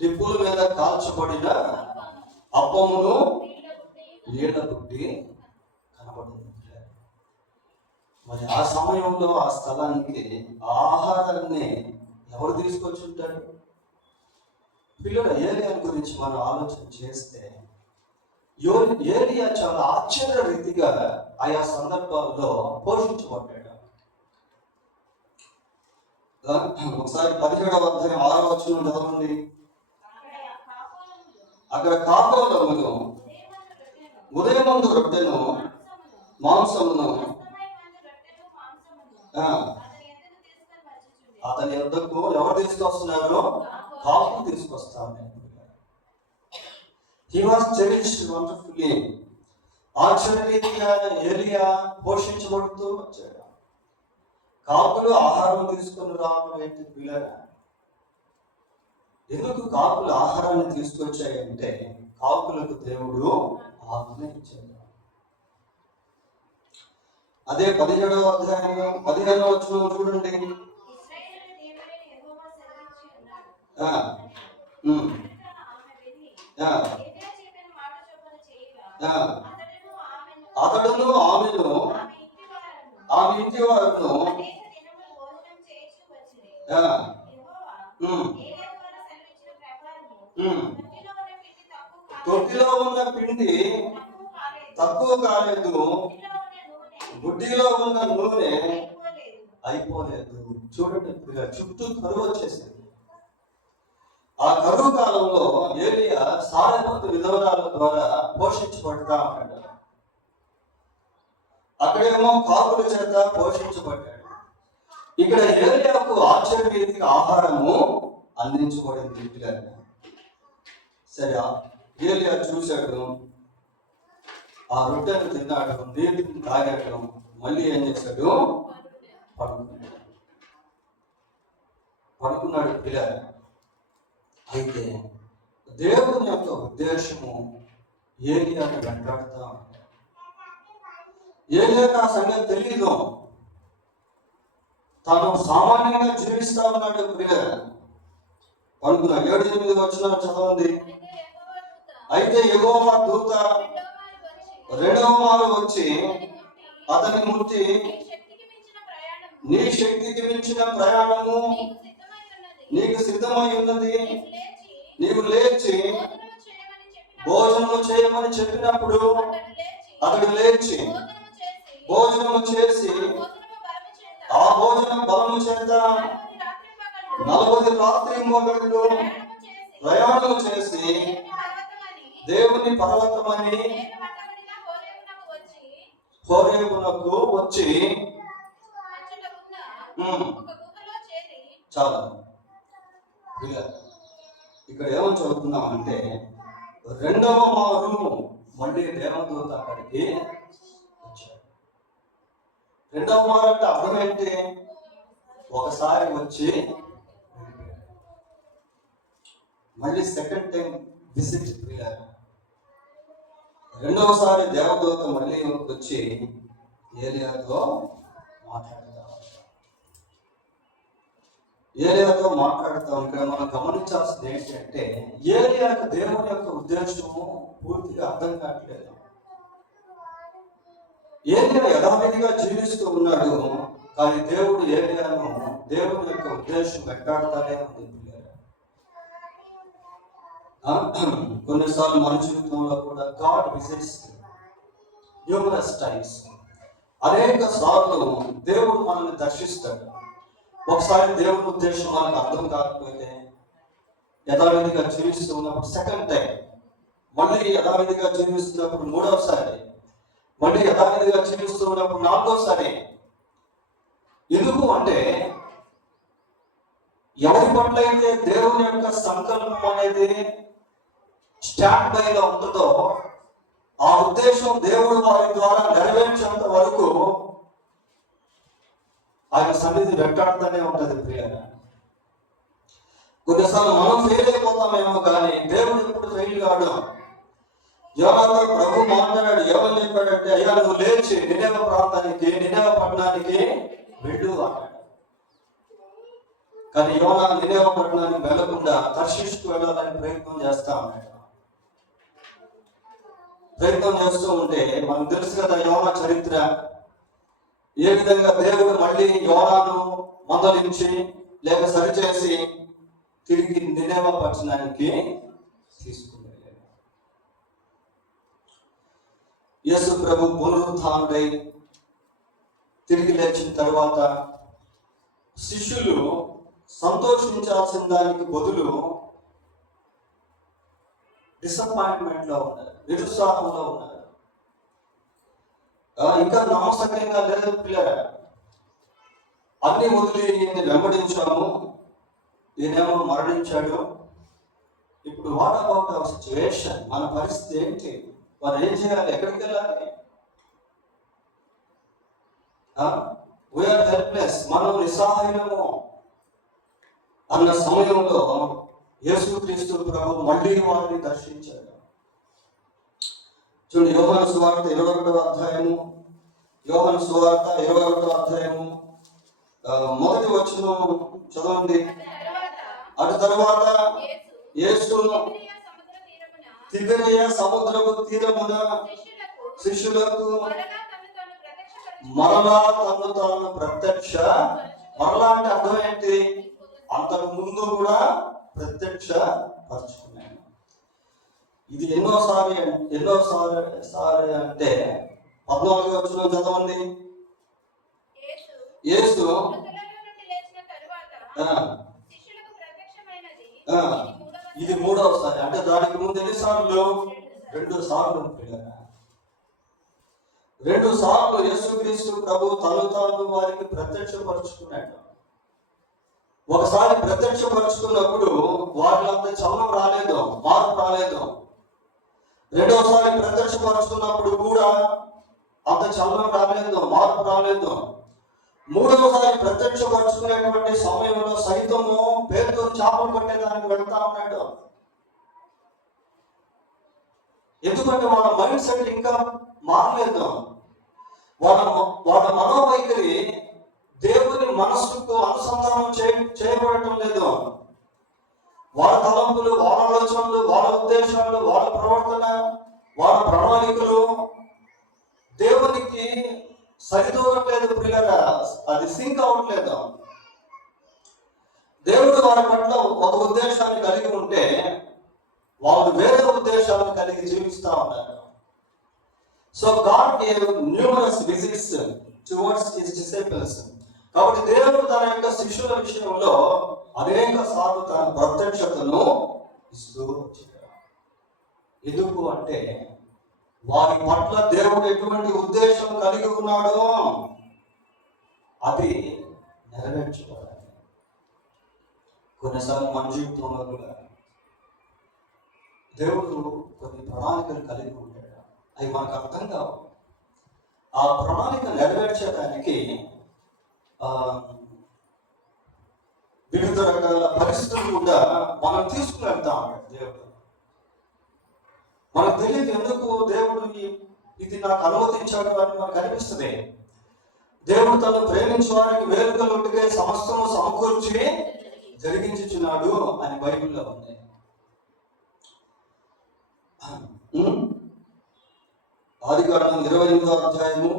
నిప్పుల మీద కాల్చబడిన అప్పమును నీడ బుడ్డి కనబడింది. మరి ఆ సమయంలో ఆ స్థలానికి ఆహారాన్ని ఎవరు తీసుకొచ్చి ఉంటారు? పిల్లల ఏలియా గురించి మనం ఆలోచన చేస్తే ఏలియా చాలా ఆశ్చర్య రీతిగా ఆయా సందర్భాల్లో పోషించబడ్డాడు. ఒకసారి 17వ అధ్యాయం 6వ వచనం చదవండి. అక్కడ కాకోలమును ఉదయమందు రొట్టెను మాంసమును అతని యొద్దకు ఎవరు తీసుకొస్తున్నారు? కాపు తీసుకొస్తాను. He was cherished wonderfully. ఆశ్చర్యరీతిగా ఏలియా పోషించబడుతూ వచ్చాడు. కాపులు ఆహారం తీసుకుని రావడం ఏంటి పిల్లరా? ఎందుకు కాపులు ఆహారాన్ని తీసుకొచ్చాయంటే కాపులకు దేవుడు ఆజ్ఞ ఇచ్చాడు. అదే 17వ అధ్యాయము 15వ వచనం చూడండి. అతడును ఆమెను ఆమె ఇంటి వారును తొట్టిలో ఉన్న పిండి తక్కువ కాలేదు, బుడ్డిలో ఉన్న నూనె అయిపోలేదు. చూడండి, చుట్టూ కరువు వచ్చేసింది. ఆ కరువు కాలంలో ఏలియా సారెపతు విధవరాల ద్వారా పోషించబడతా ఉన్నాడు. అక్కడేమో కాపుల చేత పోషించబడ్డాడు. ఇక్కడ ఏలియాకు ఆశ్చర్యరీతిగా ఆహారము అందించబడింది. సరే, ఏలియా చూశాడు, ఆ రొట్టెను తిన్నాడు, నీటిని తాగాడు, మళ్ళీ ఏం చేశాడు? పడుకున్నాడు పిల్లలు. అయితే దేవుని యొక్క ఉద్దేశము ఏలియాను వెంటాడుతా ఉంటాడు. ఏలియాకు ఆ సంగతి తెలీదు. తాను సామాన్యంగా జీవిస్తా ఉన్నాడు. పిల్లలు పడుకున్నాడు. 7-8 వచనాలు చదవండి. అయితే యెహోవా దూత రెండవ మారు వచ్చి అతని ముట్టి, నీ శక్తికి మించిన ప్రయాణము నీకు సిద్ధమై ఉన్నది, నీవు లేచి భోజనము చేయమని చెప్పినప్పుడు అతడు లేచి భోజనము చేసి ఆ భోజనం బలము చేత 40 రాత్రి మొదలు ప్రయాణం చేసి దేవుని పర్వతమని హోరేబునకు వచ్చి చాలా ఇక్కడ ఏమని చదువుతున్నామంటే, రెండవ మారు మళ్ళీ దేవదూత అక్కడికి వచ్చాడు. రెండవ మారు అంటే అర్థం ఏంటి? ఒకసారి వచ్చి మళ్ళీ సెకండ్ టైం విజిట్. రెండవసారి దేవదూత మళ్ళీ వచ్చి ఏలియాతో మాట్లాడతారు. ఏలియాతో మాట్లాడతాం. ఇక్కడ మనం గమనించాల్సింది ఏంటంటే ఏలియాకు దేవుని యొక్క ఉద్దేశము పూర్తిగా అర్థం కావట్లేదు. ఏలియా యథావిధిగా జీవిస్తూ ఉన్నాడు, కానీ దేవుడు ఏలియాను దేవుని యొక్క ఉద్దేశం వెంటాడుతానే ఉంది. కొన్నిసార్లు మన జీవితంలో కూడా గాడ్ విజిట్స్ న్యూమరస్ టైమ్స్, అనేక సార్లు దేవుడు మనల్ని దర్శిస్తాడు. ఒకసారి దేవుని ఉద్దేశం మనకు అర్థం కాకపోతే యథావిధిగా జీవిస్తూ ఉన్నప్పుడు సెకండ్ టైం, మళ్ళీ యథావిధిగా జీవిస్తున్నప్పుడు మూడవసారి, మళ్ళీ యథావిధిగా జీవిస్తూ ఉన్నప్పుడు నాలుగోసారి. ఎందుకు అంటే ఎవరి పట్ల అయితే దేవుని యొక్క సంకల్పం అనేది స్టాండ్ బైగా ఉంటుందో ఆ ఉద్దేశం దేవుడు వారి ద్వారా నెరవేర్చేంత వరకు ఆయన సన్నిధి వెంటాడుతూనే ఉంటుంది. ప్రియంగా కొన్నిసార్లు మనం ఫెయిల్ అయిపోతామేమో, కానీ దేవుడు ఎప్పుడు ఫెయిల్ కాడు. యోనాతో ప్రభు మాట్లాడాడు. ఏమని చెప్పాడంటే, అయ్యా నువ్వు లేచి నినేవే ప్రాంతానికి, నినేవే పట్టణానికి వెళ్ళు అన్నాడు. కానీ యోనా నినేవే పట్టణానికి వెళ్లకుండా తర్షీషుకు వెళ్ళాలని ప్రయత్నం చేస్తా ఉన్నాడు. ప్రయత్నం చేస్తూ ఉంటే మనకు తెలుసు కదా యోనా చరిత్ర. ఏ విధంగా దేవుడు మళ్ళీ యోనాను మందలించి లేక సరిచేసి తిరిగి నినేవే పట్టణానికి తీసుకువెళ్ళాడు. యేసు ప్రభు పునరుత్థానుడై తిరిగి లేచిన తర్వాత శిష్యులు సంతోషించాల్సిన దానికి బదులు డిసప్పాయింట్మెంట్ లో ఉన్నారు, నిరుత్సాహంలో ఉన్నారు. ఇంకా నమ్మసక్యంగా లేదు పిల్లరా, అన్ని వదిలి ఈయన్ని వెంబడించాము, ఈయనేమో మరణించాడు. ఇప్పుడు వాట్ అబౌట్ అవర్ సిచ్యువేషన్, మన పరిస్థితి ఏంటి, వారు ఏం చేయాలి, ఎక్కడికి వెళ్ళాలి? వీఆర్ హెల్ప్లెస్, మనం నిస్సహాయము అన్న సమయంలో యేసుక్రీస్తు ప్రభు మళ్ళీ వారిని దర్శించాడు. చూడండి, యోహాను సువార్త 21వ అధ్యాయము, యోహాను సువార్త 21వ అధ్యాయము మొదటి వచనం చదవండి. అటు తర్వాత యేసు తిబెరియా సముద్రపు తీరమున శిష్యులకు మరలా తను తాను ప్రత్యక్ష, మరలా అంటే అర్థం ఏంటి, అంతకు ముందు కూడా ప్రత్యక్ష పరుచుకున్నాడు. ఇది ఎన్నోసారి అంటే 14వ వచనం చదవండి. యేసు ఇది మూడవసారి, అంటే దానికి ముందు ఎన్నిసార్లు? 2 సార్లు. 2 సార్లు యేసుక్రీస్తు ప్రభు తను తాను వారికి ప్రత్యక్షపరుచుకున్నాడు. ఒకసారి ప్రత్యక్షపరుచుకున్నప్పుడు వారిలో చలనం రాలేదు, మార్పు రాలేదు. రెండవసారి ప్రత్యక్షపరుచుకున్నప్పుడు కూడా అంత చలనం రాలేదు, మార్పు రాలేదు. మూడవసారి ప్రత్యక్షపరుచుకునేటువంటి సమయంలో సైతము పేరుతో చేపలు పట్టేదానికి వెళ్తా ఉన్నాడు. ఎందుకంటే వాళ్ళ మైండ్ సెట్ ఇంకా మారలేదు. వాళ్ళ మనోవైఖరి దేవుని మనస్సుకు అనుసంధానం చేయబడటం లేదు. వాళ్ళ తలంపులు, వాళ్ళ ఆలోచనలు, వాళ్ళ ఉద్దేశాలు, వాళ్ళ ప్రవర్తన, వాళ్ళ ప్రణాళికలు దేవునికి సరిదూరట్లేదు ప్రియులారా, అది సింక్ అవ్వట్లేదు. దేవుడు వారి పట్ల ఒక ఉద్దేశాన్ని కలిగి ఉంటే వాళ్ళు వేరే ఉద్దేశాలను కలిగి జీవిస్తా ఉన్నారు. So God gave numerous visits towards his disciples. కాబట్టి దేవుడు తన యొక్క శిష్యుల విషయంలో అనేక సార్లు తన ప్రత్యక్షతను ఇస్తూ వచ్చాడు. ఎందుకు అంటే వారి పట్ల దేవుడు ఎటువంటి ఉద్దేశం కలిగి ఉన్నాడో అది నెరవేర్చుకోవాలి. కొన్నిసార్లు మన జీవితంలో కూడా దేవుడు కొన్ని ప్రణాళికలు కలిగి ఉంటాడు, అవి మనకు అర్థం కావు. ఆ ప్రణాళిక నెరవేర్చడానికి వివిధ రకాల పరిస్థితులు కూడా మనం తీసుకుని వెళ్తా ఉంటాడు దేవుడు. మనకు తెలియదు ఎందుకు దేవుడు ఇది నాకు అనుమతించాడు అని మనకు అనిపిస్తుంది. దేవుడు తను ప్రేమించే వారికి వేరుకలుంటికే సమస్తము సమకూర్చి జరిగించుచున్నాడు అని బైబిల్లో ఉంది. ఆదికాండం 28వ అధ్యాయము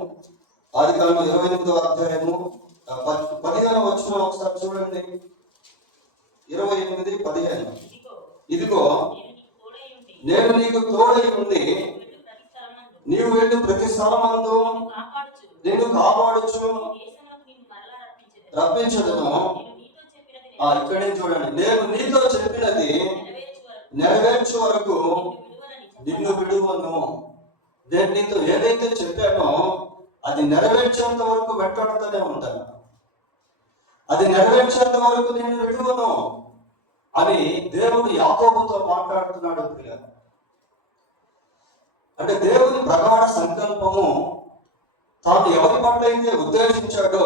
15వ వచనం ఒకసారి చూడండి. 28:15. ఇదిగో నేను నీకు తోడై ఉండి నీవు వెళ్ళు ప్రతి స్థలమందు నిన్ను కాపాడుచు రప్పించదును. ఇక్కడే చూడండి, నేను నీతో చెప్పినది నెరవేర్చే వరకు నిన్ను విడువను. నేను నీతో ఏదైతే చెప్పానో అది నెరవేర్చేంత వరకు వెంటాడుతూనే ఉంటాను, అది నెరవేర్చేంత వరకు నేను విడువను అని దేవుడు యాకోబుతో మాట్లాడుతున్నాడు. అంటే దేవుని ప్రగాఢ సంకల్పము తాను ఎవరి పట్ల అయితే ఉద్దేశించాడో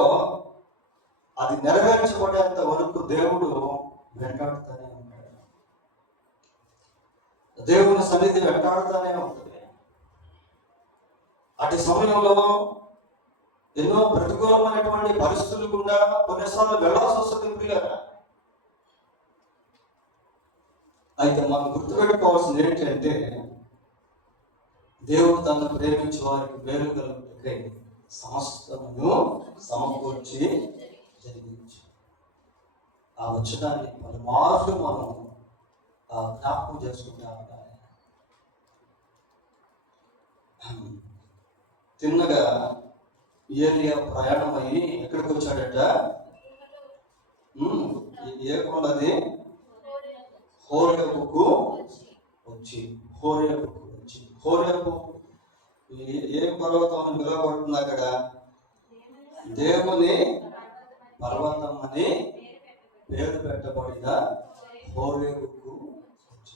అది నెరవేర్చబడేంత వరకు దేవుడు వెంటాడుతూనే ఉంటాడు. దేవుని సన్నిధి వెంటాడుతూనే ఉంటుంది. అటు సమయంలో ఎన్నో ప్రతికూలమైనటువంటి పరిస్థితులు గుండా కొన్నిసార్లు వెళ్ళాల్సి వస్తుంది పిల్లలు. అయితే మనం గుర్తుపెట్టుకోవాల్సింది ఏంటంటే, దేవుడు తనను ప్రేమించే వారికి మేలు కలుగుటకై సమస్తమును సమకూర్చి జరిగించు. ఆ వచనాన్ని పలుమార్లు మనం జ్ఞాపకం చేసుకుంటా ఉండాలి. తిన్నగా ఏలియా ప్రయాణం అయ్యి ఎక్కడికి వచ్చాడట? ఏ కొండది? హోరేబుకు వచ్చి హోరేబు ఏ పర్వతం అని పిలువబడుతుంది? అక్కడ దేవుని పర్వతం అని పేరు పెట్టబడిన హోరేబుకు వచ్చి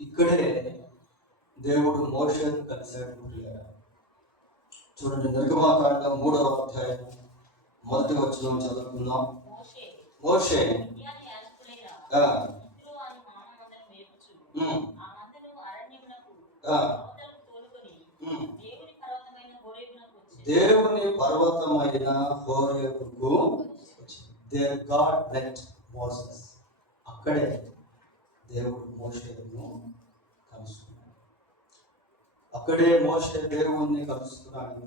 ఇక్కడే దేవుడు మోషేను కలిశాడు. చూడండి, నిర్గమాకాండం 3వ అధ్యాయం 1వ వచనం చదువుకుందాం. మోషే దేవుని పర్వతమైన హోరేబుకు దేర్ గాడ్ మెట్ మోసెస్. అక్కడే దేవుడు మోషేను కలుసుకున్నాడు. అక్కడే మోషే దేవుణ్ణి కలుసుకున్నాడు.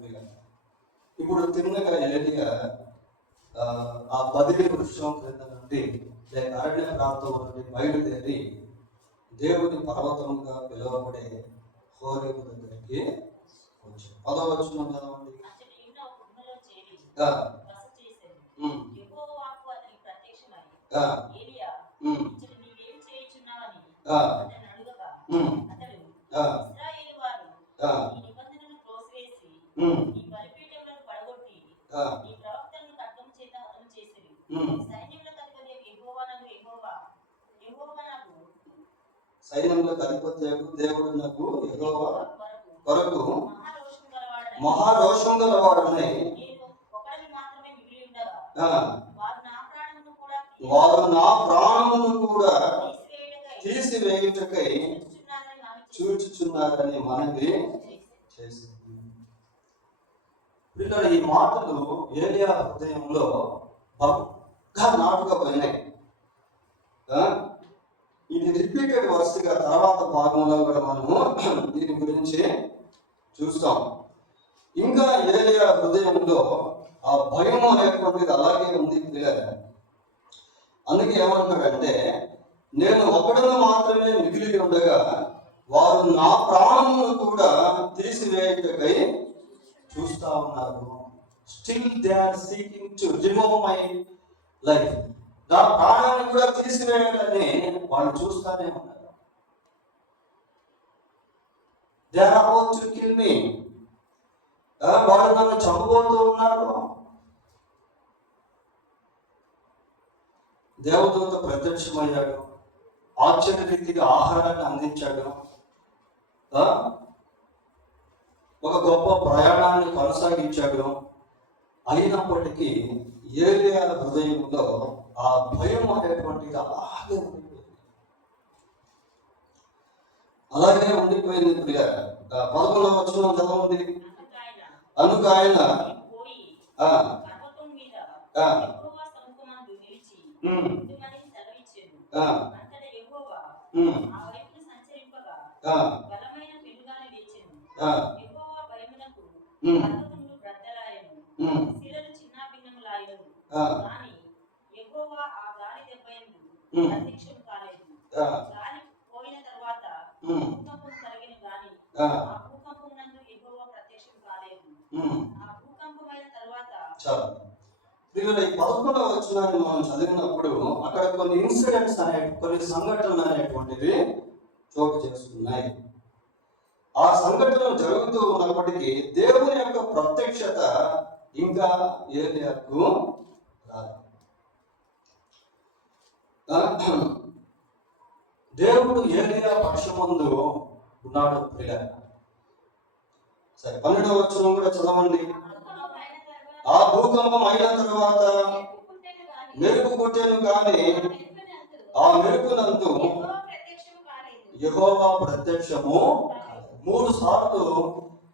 ఇప్పుడు తిన్నగా ఏలియా ఆ బదిలీ వృక్షం క్రింద నుండి లేక అరణ్య ప్రాంతం నుండి బయలుదేరి దేవుని పర్వతముగా పిలువబడే హోరేబు దగ్గరికి వచ్చాడు. 10వ వచనం చదవండి. సైన్యములకు అధిపత్యకు దేవుడు నాకు యెహోవా కొరకు మహారోషం గలవాడని వారు నా ప్రాణమును కూడా తీసివేయుటకై చూచుచున్నారని మనవి చేసింది. ఇక్కడ ఈ మాటలు ఏలియా హృదయంలో బాగా నాటుగా పోయినాయి. ఇది రిపీటెడ్ వరుసగా తర్వాత భాగంలో కూడా మనము దీని గురించి చూస్తాం. ఇంకా ఏలియా హృదయంలో ఆ భయం అనేటువంటిది అలాగే ఉంది పిల్లలు. అందుకే ఏమంటాడంటే, నేను ఒక్కడను మాత్రమే మిగిలి ఉండగా వారు నా ప్రాణమును కూడా తీసివేయుటకై చూస్తా ఉన్నారు. Still they are seeking to remove my life. నా ప్రాణాన్ని కూడా తీసివేయాలని వాళ్ళు చూస్తానే ఉన్నారు. They are about to kill me. వాళ్ళు నన్ను చంపబోతూ ఉన్నారు. దేవదూత ప్రత్యక్షమయ్యాడు, ఆశ్చర్య రీతిగా ఆహారాన్ని అందించాడు, ఒక గొప్ప ప్రయాణాన్ని కొనసాగించాడు. అయినప్పటికీ ఏలియా హృదయంలో ఆ భయం అనేటువంటిది అలాగే ఉండిపోయింది. 11వ వచనం చదవండి. అందుకు ఆయన ఆ, అంతటా యెహోవా ఉమ్, ఆ వైపున సంచరింపగా ఆ, బలమైన పెనుగాలి లేచెను. ఆ, యెహోవా భయమునకు ఉమ్, పర్వతములు బ్రద్దలాయెను, ఉమ్, శిలలు చిన్నాభిన్నములాయెను. ఆ, గాని యెహోవా ఆ గాలి దెబ్బయందు ఉమ్, ప్రత్యక్షం కాలేదు. ఆ, గాలి పోయిన తరువాత ఉమ్, భూకంపం కలిగిన గాని ఆ, ఆ భూకంపమునందు యెహోవా ప్రత్యక్షం కాలేదు. ఉమ్. ఆ భూకంపమైన తరువాత చాలు. వీళ్ళు ఈ 11వ వచనాన్ని మనం చదివినప్పుడు అక్కడ కొన్ని ఇన్సిడెంట్స్ కొన్ని సంఘటనలు అనేటువంటివి చోటు చేసుకున్నాయి. ఆ సంఘటనలు జరుగుతూ ఉన్నప్పటికీ దేవుని యొక్క ప్రత్యక్షత ఇంకా ఏలియాకు రాలేదు. దేవుడు ఏలియా పక్షమందు ఉన్నాడు ప్రియులారా. సరే, 12వ వచనం కూడా చదవండి. ఆ భూకంపం అయిన తరువాత మెరుపు కొట్టెను కానీ ఆ మెరుపునందు యెహోవా ప్రత్యక్షము కాలేదు. 3 సార్లు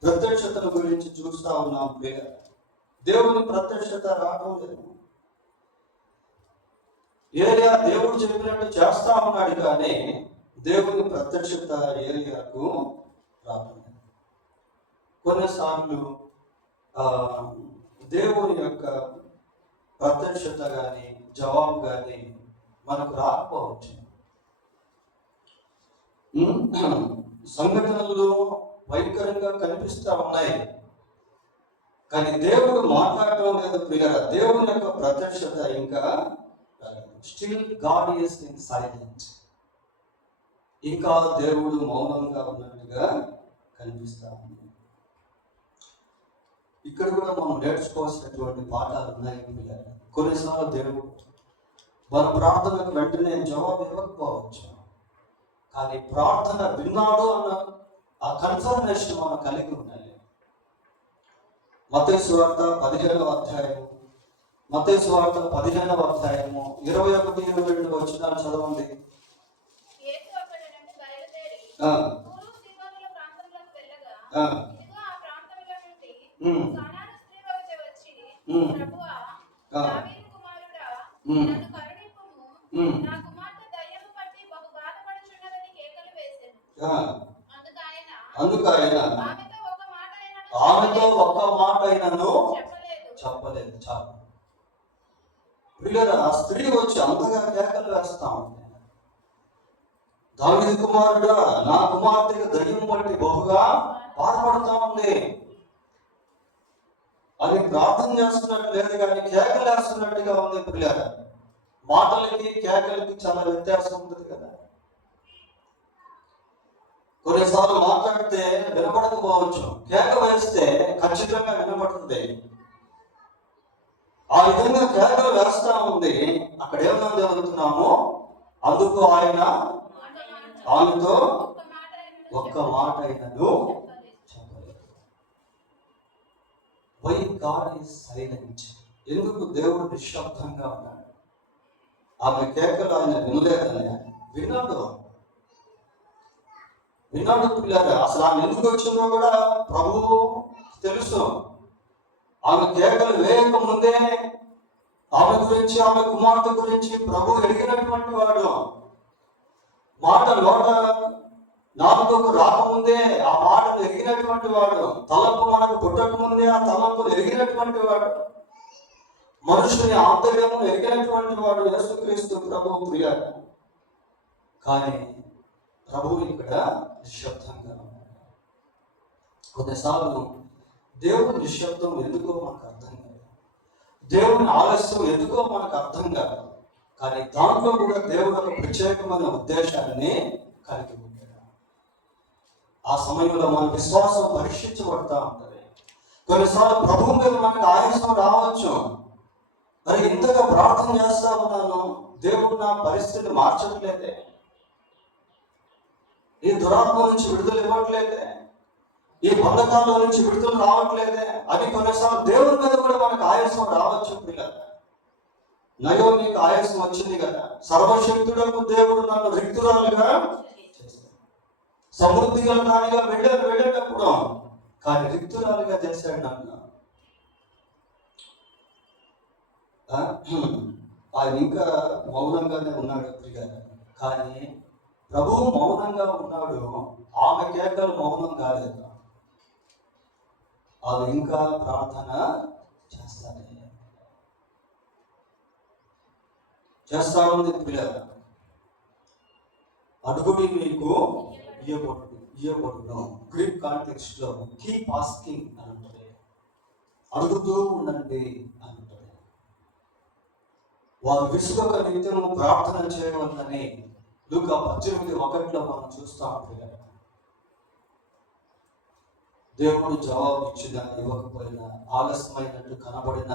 ప్రత్యక్షతను గురించి చూస్తా ఉన్నాం ప్రియులారా. దేవుని ప్రత్యక్షత రావడం లేదు. ఏలియా దేవుడు చెప్పినట్టు చేస్తా ఉన్నాడు కానీ దేవుని ప్రత్యక్షత ఏలియాకు రావడం లేదు. కొన్నిసార్లు దేవుని యొక్క ప్రత్యక్షత కానీ జవాబు కానీ మనకు రాకపోవచ్చు. సంఘటనలు భయంకరంగా కనిపిస్తా ఉన్నాయి కానీ దేవుడు మాట్లాడటం లేదు ప్రియులారా. దేవుని యొక్క ప్రత్యక్షత ఇంకా still God is in silent. ఇంకా దేవుడు మౌనంగా ఉన్నట్టుగా కనిపిస్తా ఉంది. ఇక్కడ కూడా మనం నేర్చుకోవాల్సినటువంటి పాఠాలు ఉన్నాయి పిల్లలు. కొన్నిసార్లు దేవుడు మన ప్రార్థనకు వెంటనే జవాబు ఇవ్వకపోవచ్చు కానీ ప్రార్థన విన్నాడు అన్న ఆ కన్ఫర్మేషన్ మనం కలిగి ఉండాలి. మత్తయి సువార్త 15వ అధ్యాయము 21-22 వచనాలు చదవండి. యేసు అక్కడి నుండి బయలుదేరి ఆ, తూరు సీదోనుల ప్రాంతములకు వెళ్ళగా, ఆ, ఇదిగో ఆ ప్రాంతముల నుండి ఉమ్, కానాను స్త్రీ ఒకటి వచ్చి, ఉమ్, ప్రభువా, ఆ, దావీదు కుమారుడా, ఉమ్, నన్ను కరుణింపుము, ఉమ్, నా కుమార్తె దయ్యము పట్టి బహు బాధపడుచున్నదని కేకలు వేసెను. ఆ. అందుకు ఆయన ఆమెతో ఒక్క మాట అయినను చెప్పలేదు. చాలు. ప్రియులారా, ఆ స్త్రీ వచ్చి అంతగా కేకలు వేస్తా ఉంది. దావీదు కుమారుడా, నా కుమార్తెకు దయ్యం పట్టి బహుగా బాధపడుతూ ఉంది అని ప్రార్థన చేస్తున్నట్టు లేదు కానీ కేకలు వేస్తున్నట్టుగా ఉంది. ప్రియులారా, మాటలకి కేకలకి చాలా వ్యత్యాసం ఉంటుంది కదా. కొన్నిసార్లు మాట్లాడితే వినపడకపోవచ్చు, కేక వేస్తే ఖచ్చితంగా వినపడుతుంది. ఆ విధంగా కేకలు వేస్తా ఉంది. అక్కడ ఏమన్నా జరుగుతున్నామో అందుకు ఆయన ఆమెతో ఒక్క మాట అయినను చెప్పలేదు. Why God is silent? ఎందుకు దేవుడు నిశ్శబ్దంగా ఉన్నాడు? ఆమె కేకలు ఆయన వినలేదని విన్నాడు పిల్లారా. అసలు ఆమె ఎందుకు వచ్చిందో కూడా ప్రభువు తెలుసు. ఆమె కేకలు వేయక ముందే ఆమె గురించి, ఆమె కుమార్తె గురించి ప్రభు ఎరిగినటువంటి వాడు. మాట నోట నాలుగుకు రాకముందే ఆ మాటను ఎరిగినటువంటి వాడు. తలంపు మనకు పుట్టక ముందే ఆ తలంపును ఎరిగినటువంటి వాడు. మనుషుని ఆంతర్యమును ఎరిగినటువంటి వాడు యేసుక్రీస్తు ప్రభు ప్రియుడు. కానీ ప్రభువు ఇక్కడ నిశ్శబ్దంగా ఉన్నాడు. కొన్నిసార్లు దేవుని నిశ్శబ్దం ఎందుకో మనకు అర్థం కాదు, దేవుని ఆలస్యం ఎందుకో మనకు అర్థం కాదు. కానీ దాంట్లో కూడా దేవుడు ఒక ప్రత్యేకమైన ఉద్దేశాన్ని కలిగి ఉంటాడు. ఆ సమయంలో మన విశ్వాసం పరీక్షించబడతా ఉంటుంది. కొన్నిసార్లు ప్రభువు మీద మనకు ఆయాసం రావచ్చు. మరి ఇంతగా ప్రార్థన చేస్తా ఉన్నాను, దేవుడు నా పరిస్థితిని మార్చట్లేదే, ఈ దురాత్మ నుంచి విడుదల ఇవ్వట్లేదే, ఈ బంధకాల నుంచి విడుదల రావట్లేదే అని కొన్నిసార్లు దేవుని మీద కూడా మనకు ఆయాసం రావచ్చు. పిల్లలు, నయోమికి ఆయాసం వచ్చింది కదా. సర్వశక్తుడకు దేవుడు నన్ను రిక్తురాలుగా చేశాడు. సమృద్ధి గల దానిగా వెళ్ళేటప్పుడు కానీ రిక్తురాలుగా చేశాడు నన్ను. ఆయన ఇంకా మౌనంగానే ఉన్నాడు ప్రియులారా. కానీ ప్రభువు మౌనంగా ఉన్నాడు, ఆమె కేకలు మౌనం కాలేదు. ఆమె ఇంకా ప్రార్థన చేస్తా ఉంది. పిల్లలు, అడుగుడి మీకు ఇయ్యబడును. గ్రీక్ కాంటెక్స్ట్ లో కీప్ ఆస్కింగ్ అని ఉంటుంది, అడుగుతూ ఉండండి అని ఉంటుంది. వారు విసుగక నిత్యం ప్రార్థన చేయవద్దని లూకా 18:1 మనం చూస్తాం. పిల్లలు, దేవుడు జవాబు ఇచ్చినా ఇవ్వకపోయినా ఆలస్యమైనట్టు కనబడిన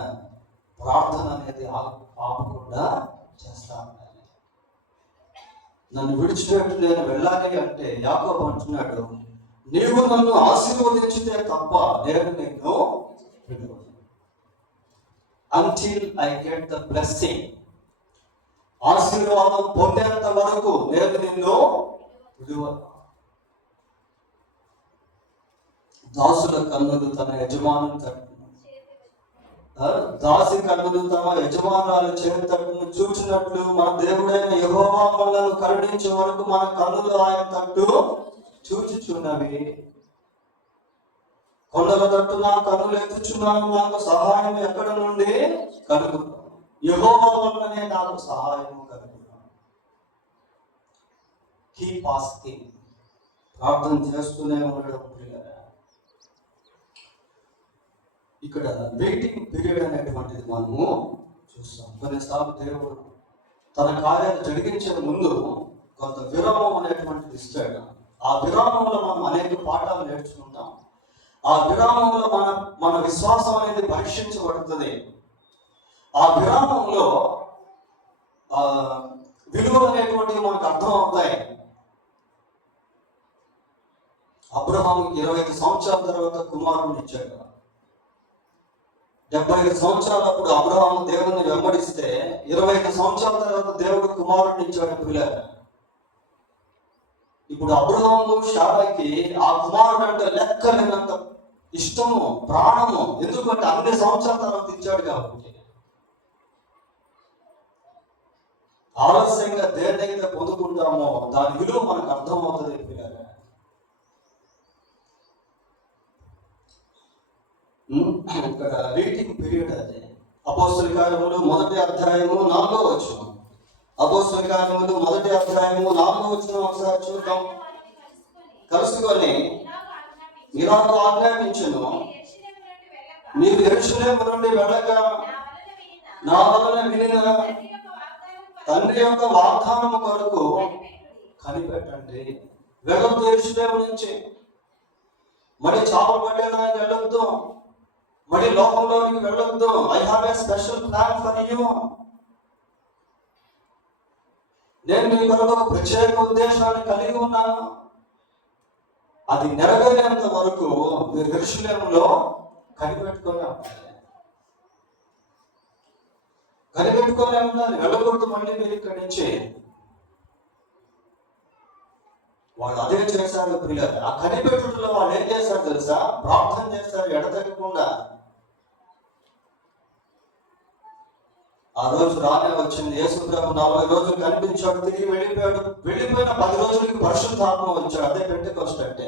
ప్రార్థన అనేది ఆపకుండా చేస్తా ఉండాలి. నన్ను విడిచిపెట్టు నేను వెళ్ళాలి అంటే యాకోబు అంటున్నాడు, నీవు నన్ను ఆశీర్వదించితే తప్ప నేను నిన్ను విడువను. Until I get the blessing, ఆశీర్వాదం పొందేంత వరకు నేను నిన్ను విడువను. దాసుల కన్నులు తన యజమానుని తట్టును, దాసి కన్నులు తమ యజమానురాలు చేతి తట్టును చూచినట్లు మన దేవుడైన యెహోవా మనలను కరుణించే వరకు మన కన్నులు ఆయన తట్టు చూచుచున్నవి. కొండల తట్టు నా కన్నులు ఎత్తుచున్నాను, నాకు సహాయం ఎక్కడ నుండి కలుగును? యెహోవా వలననే నాకు సహాయం కలుగును. కీప్ ఆస్కింగ్, ప్రార్థన చేస్తూనే ఉండడం. ఇక్కడ వెయిటింగ్ పీరియడ్ అనేటువంటిది మనము చూస్తాం. కొన్నిసార్లు దేవుడు తన కార్యాలు జరిగించే ముందు కొంత విరామం అనేటువంటిది ఇస్తాడు. ఆ విరామంలో మనం అనేక పాఠాలు నేర్చుకుంటాం. ఆ విరామంలో మన విశ్వాసం అనేది పరీక్షించబడుతుంది. ఆ విరామంలో విలువలు అనేటువంటివి మనకు అర్థం అవుతాయి. అబ్రహాము 25 సంవత్సరాల తర్వాత కుమారుని ఇచ్చాడు. 75 సంవత్సరాలప్పుడు అబ్రహాము దేవుడిని వెంబడిస్తే 25 సంవత్సరాల తర్వాత దేవుడు కుమారుడిని ఇచ్చాడు. పిల్లలు, ఇప్పుడు అబ్రహాము శారాకి ఆ కుమారుడు అంటే లెక్కలేనంత ఇష్టము, ప్రాణము. ఎందుకంటే అన్ని సంవత్సరాల తర్వాత ఇచ్చాడు కాబట్టి. ఆలస్యంగా దేన్నైతే పొందుకుంటామో దాని విలువ మనకు అర్థమవుతుంది. పిల్లలు, ఇక్కడ రీడింగ్ పీరియడ్ అది. అపోస్తల కార్యములు 1వ అధ్యాయము 4వ వచనం. అపోస్తల కార్యములు 1వ అధ్యాయము 4వ వచనం ఒకసారి చూద్దాం. కలుసుకొని ఇలాగ ఆజ్ఞాపించును, మీరు యెరూషలేము నుండి వెళ్ళక నా వలన వినిన తండ్రి యొక్క వాగ్దానము కొరకు కనిపెట్టండి. వెళ్ళొద్దు యెరూషలేము నుంచి, మరి చాపలు పట్టేదానికి వెళ్ళొద్దు, మరి లోకంలోనికి వెళ్ళొద్దు. I have a special plan for you. నేను మీ కొరకు ఒక ప్రత్యేక ఉద్దేశాన్ని కలిగి ఉన్నాను. అది నెరవేరేంత వరకు మీరు యెరూషలేములో కనిపెట్టుకొని ఉండాలి. వెళ్ళకూడదు మళ్ళీ మీరు ఇక్కడి నుంచి. వాళ్ళు అదే చేశారు. పిల్లలు, ఆ కనిపెట్టులో వాళ్ళు ఏం చేశారు తెలుసా? ప్రార్థన చేశారు ఎడతెగకుండా. ఆ రోజు రానే వచ్చింది. యేసు ప్రభు 40 రోజులు కనిపించాడు, తిరిగి వెళ్ళిపోయాడు. వెళ్ళిపోయిన 10 రోజులకి పరిశుద్ధాత్మ వచ్చాడు. అదే పెంటెకోస్ట్ అంటే.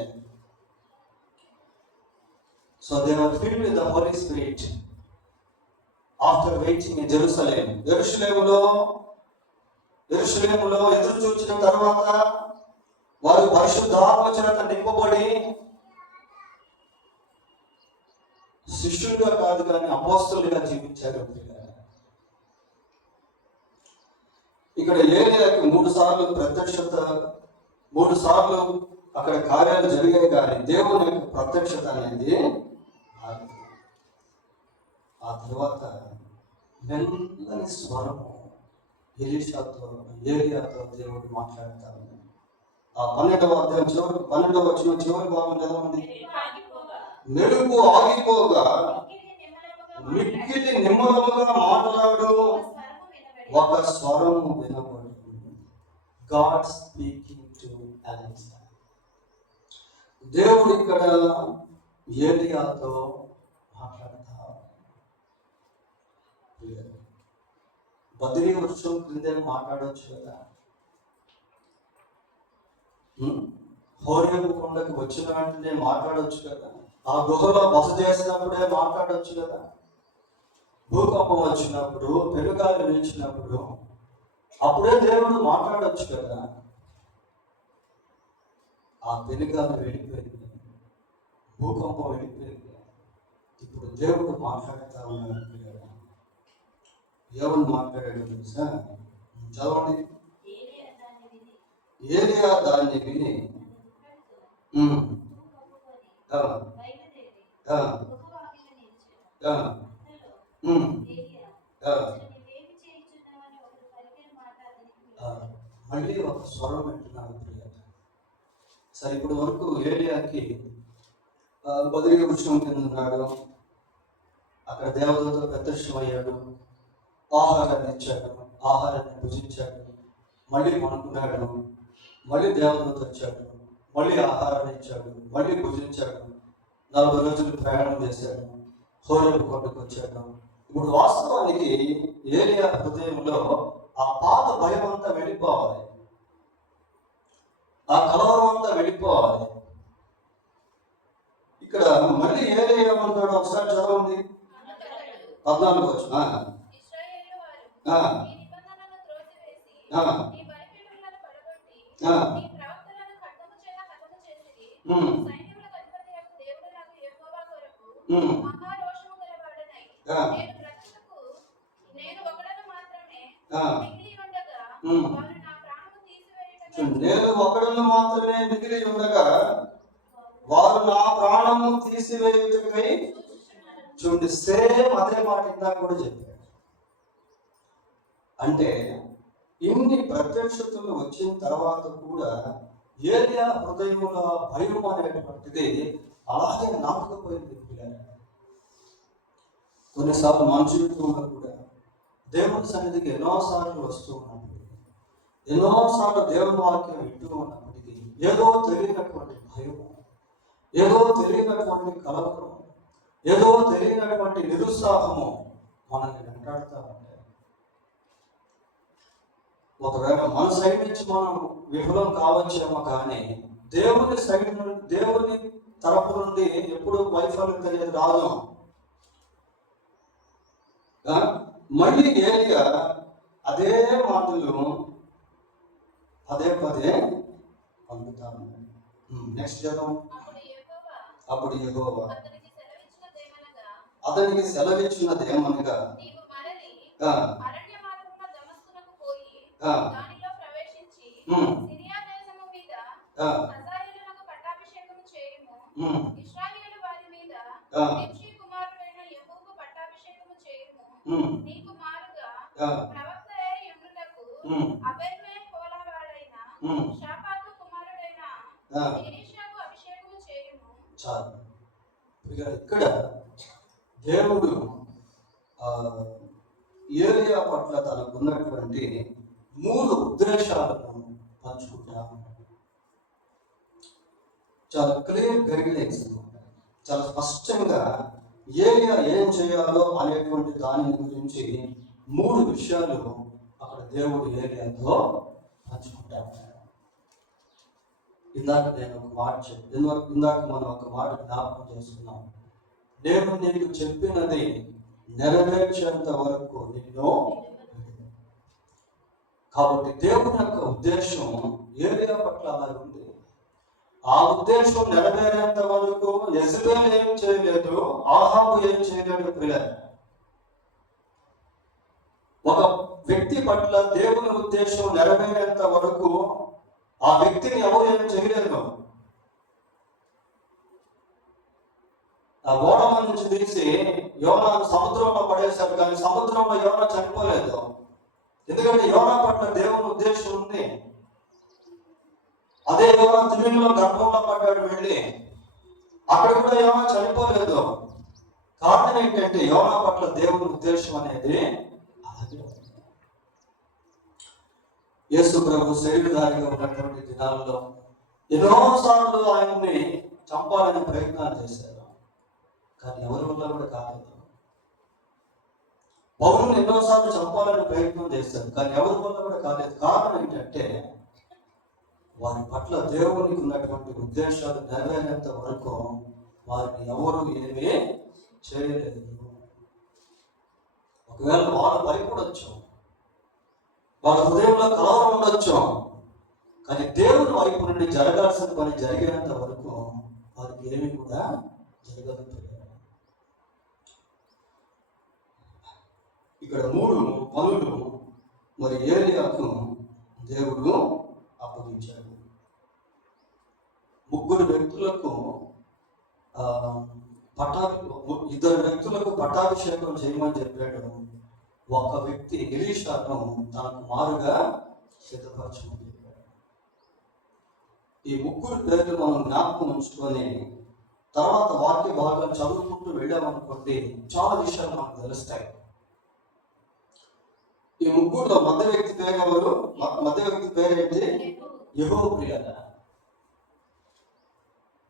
So they were filled with the holy spirit after waiting in Jerusalem. యెరూషలేములో ఎదురు చూచిన తర్వాత వారు పరిశుద్ధాత్మ చేత నింపబడి శిష్యులుగా కాదు కానీ అపోస్తలుగా జీవించారు. ఇక్కడ ఏలియాకి 3 సార్లు ప్రత్యక్షత, 3 సార్లు అక్కడ కార్యాలు జరిగాయి కానీ దేవుని యొక్క ప్రత్యక్షత అనేది. ఆ తర్వాత మెల్లని స్వరము ఏలియాతో దేవుడు మాట్లాడతారు. ఆ 12వ అధ్యాయం 12వ వచనం చివరి భాగం చదవండి. మెరుపు ఆగిపోగా మిక్కిలి నిమ్మలముగా మాట్లాడు ఒక స్వరము వినబడుతుంది. God speaking to Alexander. దేవుడు ఇక్కడ ఏలియాతో మాట్లాడతారు. బద్రీ వృక్షం క్రిందే మాట్లాడవచ్చు కదా. హోరేబు కొండకు వచ్చిన వెంటనే మాట్లాడవచ్చు కదా, ఆ గుహలో బస చేసినప్పుడే మాట్లాడవచ్చు కదా, భూకంపం వచ్చినప్పుడు పెనుగాలి వీచినప్పుడు అప్పుడే దేవుడు మాట్లాడవచ్చు కదా. ఆ పెనుగాలి వెళ్ళిపోయింది, భూకంపం వెళ్ళిపోయింది, ఇప్పుడు దేవుడు మాట్లాడుతూ ఉన్నాడు. ఎవరు మాట్లాడాడు తెలుసా? చదవండి. ఏలియా దాన్ని విని మళ్ళీ ఒక స్వరం వింటున్నాడు. సరే, ఇప్పుడు వరకు ఏలియాకి బదిలీ వృక్షం కింద ఉన్నాడు, అక్కడ దేవతలతో ప్రత్యక్షమయ్యాడు, ఆహారాన్ని ఇచ్చాడు, ఆహారాన్ని భుజించాడు, మళ్ళీ పనుకున్నాడు, మళ్ళీ దేవతలతో వచ్చాడు, మళ్ళీ ఆహారాన్ని ఇచ్చాడు, మళ్ళీ భుజించాడు, 40 రోజులు ప్రయాణం చేశాడు, హోరేబు కొండకు వచ్చాడు. ఇప్పుడు వాస్తవానికి ఏలియా హృదయంలో ఆ పాత భయం అంతా వెళ్ళిపోవాలి, ఆ కలవరం అంతా వెళ్ళిపోవాలి. ఇక్కడ మళ్ళీ ఏలియా ఏమంటాడు ఒకసారి చదవండి, 14 వచ్చిన నేను ఒకడును మాత్రమే మిగిలి ఉండగా వారు నా ప్రాణము తీసివేయుటకై చూడండి. సేమ్ అదే మాట ఇందాక కూడా చెప్పాడు. అంటే ఇన్ని ప్రత్యక్షతలు వచ్చిన తర్వాత కూడా ఏలియా హృదయంలో భయం అనేటువంటిది అలాగే నాటుకుపోయింది. కొన్నిసార్లు మన జీవితంలో కూడా దేవుని సన్నిధికి ఎన్నోసార్లు వస్తూ ఉన్నప్పుడు, ఎన్నోసార్లు దేవుని వాక్యం వింటూ ఉన్నప్పటికీ ఏదో తెలియనటువంటి భయం, ఏదో తెలియనటువంటి కలవరం, ఏదో తెలియనటువంటి నిరుత్సాహము మనల్ని వెంటాడుతూ ఉంటాయి. ఒకవేళ మన సైడ్ నుంచి మనం విఫలం కావచ్చేమో, కానీ దేవుని సైడ్ నుండి, దేవుని తరపు నుండి ఎప్పుడు వైఫల్యం అనేది రాదు. మళ్ళీ ఏలియా అదే మాటలు పదే పదే పంపుతాను. నెక్స్ట్ చదవం. అప్పుడు యెహోవా అతనికి సెలవిచ్చినదేమనగా చాలు. ఇక్కడ దేవుడు ఏలియా పట్ల తనకున్నటువంటి 3 ఉద్దేశాలను పంచుకుంటాము. చాలా క్లియర్ గైడ్లైన్స్, చాలా స్పష్టంగా ఏలియా ఏం చేయాలో అనేటువంటి దాని గురించి 3 విషయాలు అక్కడ దేవుడు ఏలియాతో పంచుకుంటాము. ఇందాక నేను ఒక మాట ఇందాక మనం ఒక మాట జ్ఞాపకం చేసుకున్నాం. నేను నీకు చెప్పినది నెరవేర్చేంత వరకు నిన్ను. కాబట్టి దేవుని యొక్క ఉద్దేశం ఏలియా పట్ల అలా ఉంది. ఆ ఉద్దేశం నెరవేరేంత వరకు యెజబెల్ ఏం చేయలేదు, ఆహాబు ఏం చేయలేదు. ప్రియులారా, ఒక వ్యక్తి పట్ల దేవుని ఉద్దేశం నెరవేరేంత వరకు ఆ వ్యక్తిని ఎవరు ఏం చేయలేదు. ఆ ఓడమ నుంచి తీసి యోనాను సముద్రంలో పడేశారు, కానీ సముద్రంలో యోనా చనిపోలేదు. ఎందుకంటే యోనా పట్ల దేవుని ఉద్దేశం ఉంది. అదే యోనా తిమింగలం గర్భంలో పడ్డాడు వెళ్ళి, అక్కడ కూడా యోనా చనిపోలేదు. కారణం ఏంటంటే యోనా పట్ల దేవుని ఉద్దేశం అనేది అలాగే. యేసు ప్రభు శరీరధారిగా ఉన్నటువంటి దినాల్లో ఎన్నోసార్లు ఆయన్ని చంపాలని ప్రయత్నాలు చేశారు, కానీ ఎవరి వల్ల కూడా కాలేదు. పౌరుని ఎన్నోసార్లు చంపాలని ప్రయత్నం చేశారు, కానీ ఎవరి వల్ల కూడా కాలేదు. కారణం ఏంటంటే వారి పట్ల దేవునికి ఉన్నటువంటి ఉద్దేశాలు నెరవేరేంత వరకు వారిని ఎవరు ఏమీ చేయలేదు. ఒకవేళ వాళ్ళు భయపడవచ్చు, వాళ్ళ హృదయంలో కలవరం ఉండొచ్చు, కానీ దేవుని వైపు నుండి జరగాల్సిన పని జరిగేంత వరకు వారికి ఏమి కూడా జరగదు. ఇక్కడ 3 పనులు మరి ఏలియాకు దేవుడు అప్పగించాడు. 3 వ్యక్తులకు 2 వ్యక్తులకు పట్టాభిషేకం చేయమని చెప్పాడు. ఒక వ్యక్తి ఎలీషాను తనకు మారుగా సిద్ధపరచమని చెప్పాడు. ఈ 3 పేర్లు మనం జ్ఞాపకం ఉంచుకొని తర్వాత వాక్య భాగం చదువుకుంటూ వెళ్ళామనుకోండి, చాలా విషయాలు మనకు తెలుస్తాయి. ఈ 3లో మధ్య వ్యక్తి పేరు ఎవరు? మధ్య వ్యక్తి పేరేంటి? యెహోవా.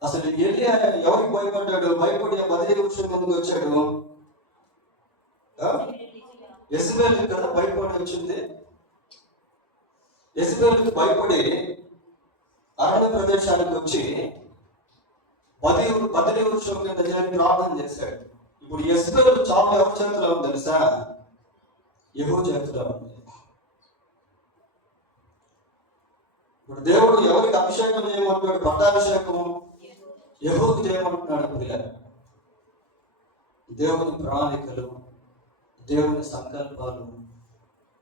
అసలు ఎలియా ఎవరికి భయపడ్డాడు? భయపడి ఆ 10 నిమిషం ముందుకు వచ్చాడు. యెజబెల్ కదా భయపడి వచ్చింది. యెజబెల్కి భయపడి అరణ్య ప్రదేశానికి వచ్చి 10 నిమిషం కింద చేరి ప్రార్థన చేశాడు. ఇప్పుడు యెజబెల్ చాలా ఎవరి చేతిలో ఉంది తెలుసా? యెహోవా చేతిలో ఉంది. ఇప్పుడు దేవుడు ఎవరికి అభిషేకం చేయమంటున్నాడు? పట్టాభిషేకం యెహోవాకు చేయమంటున్నాడు. పిల్లలు, దేవుని ప్రణాళికలు, దేవుని సంకల్పాలు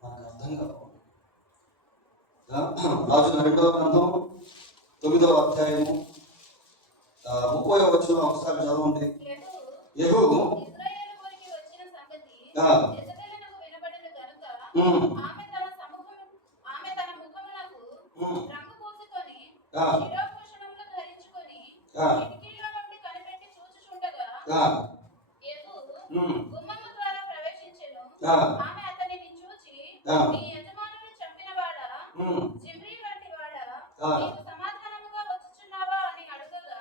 మనకు అర్థం కావు. రాజుల 2వ గ్రంథం 9వ అధ్యాయము 30వ వచనం ఒకసారి చదవండి. యెహోవా గుమ్మము ద్వారా ప్రవేశించెను. ఆమె అతనిని చూచి, నీ యజమానుని చంపినవాడా, జిమ్రీ వంటి వాడా, నీకు సమాధానముగా వచ్చుచున్నావా అని అడుగగా,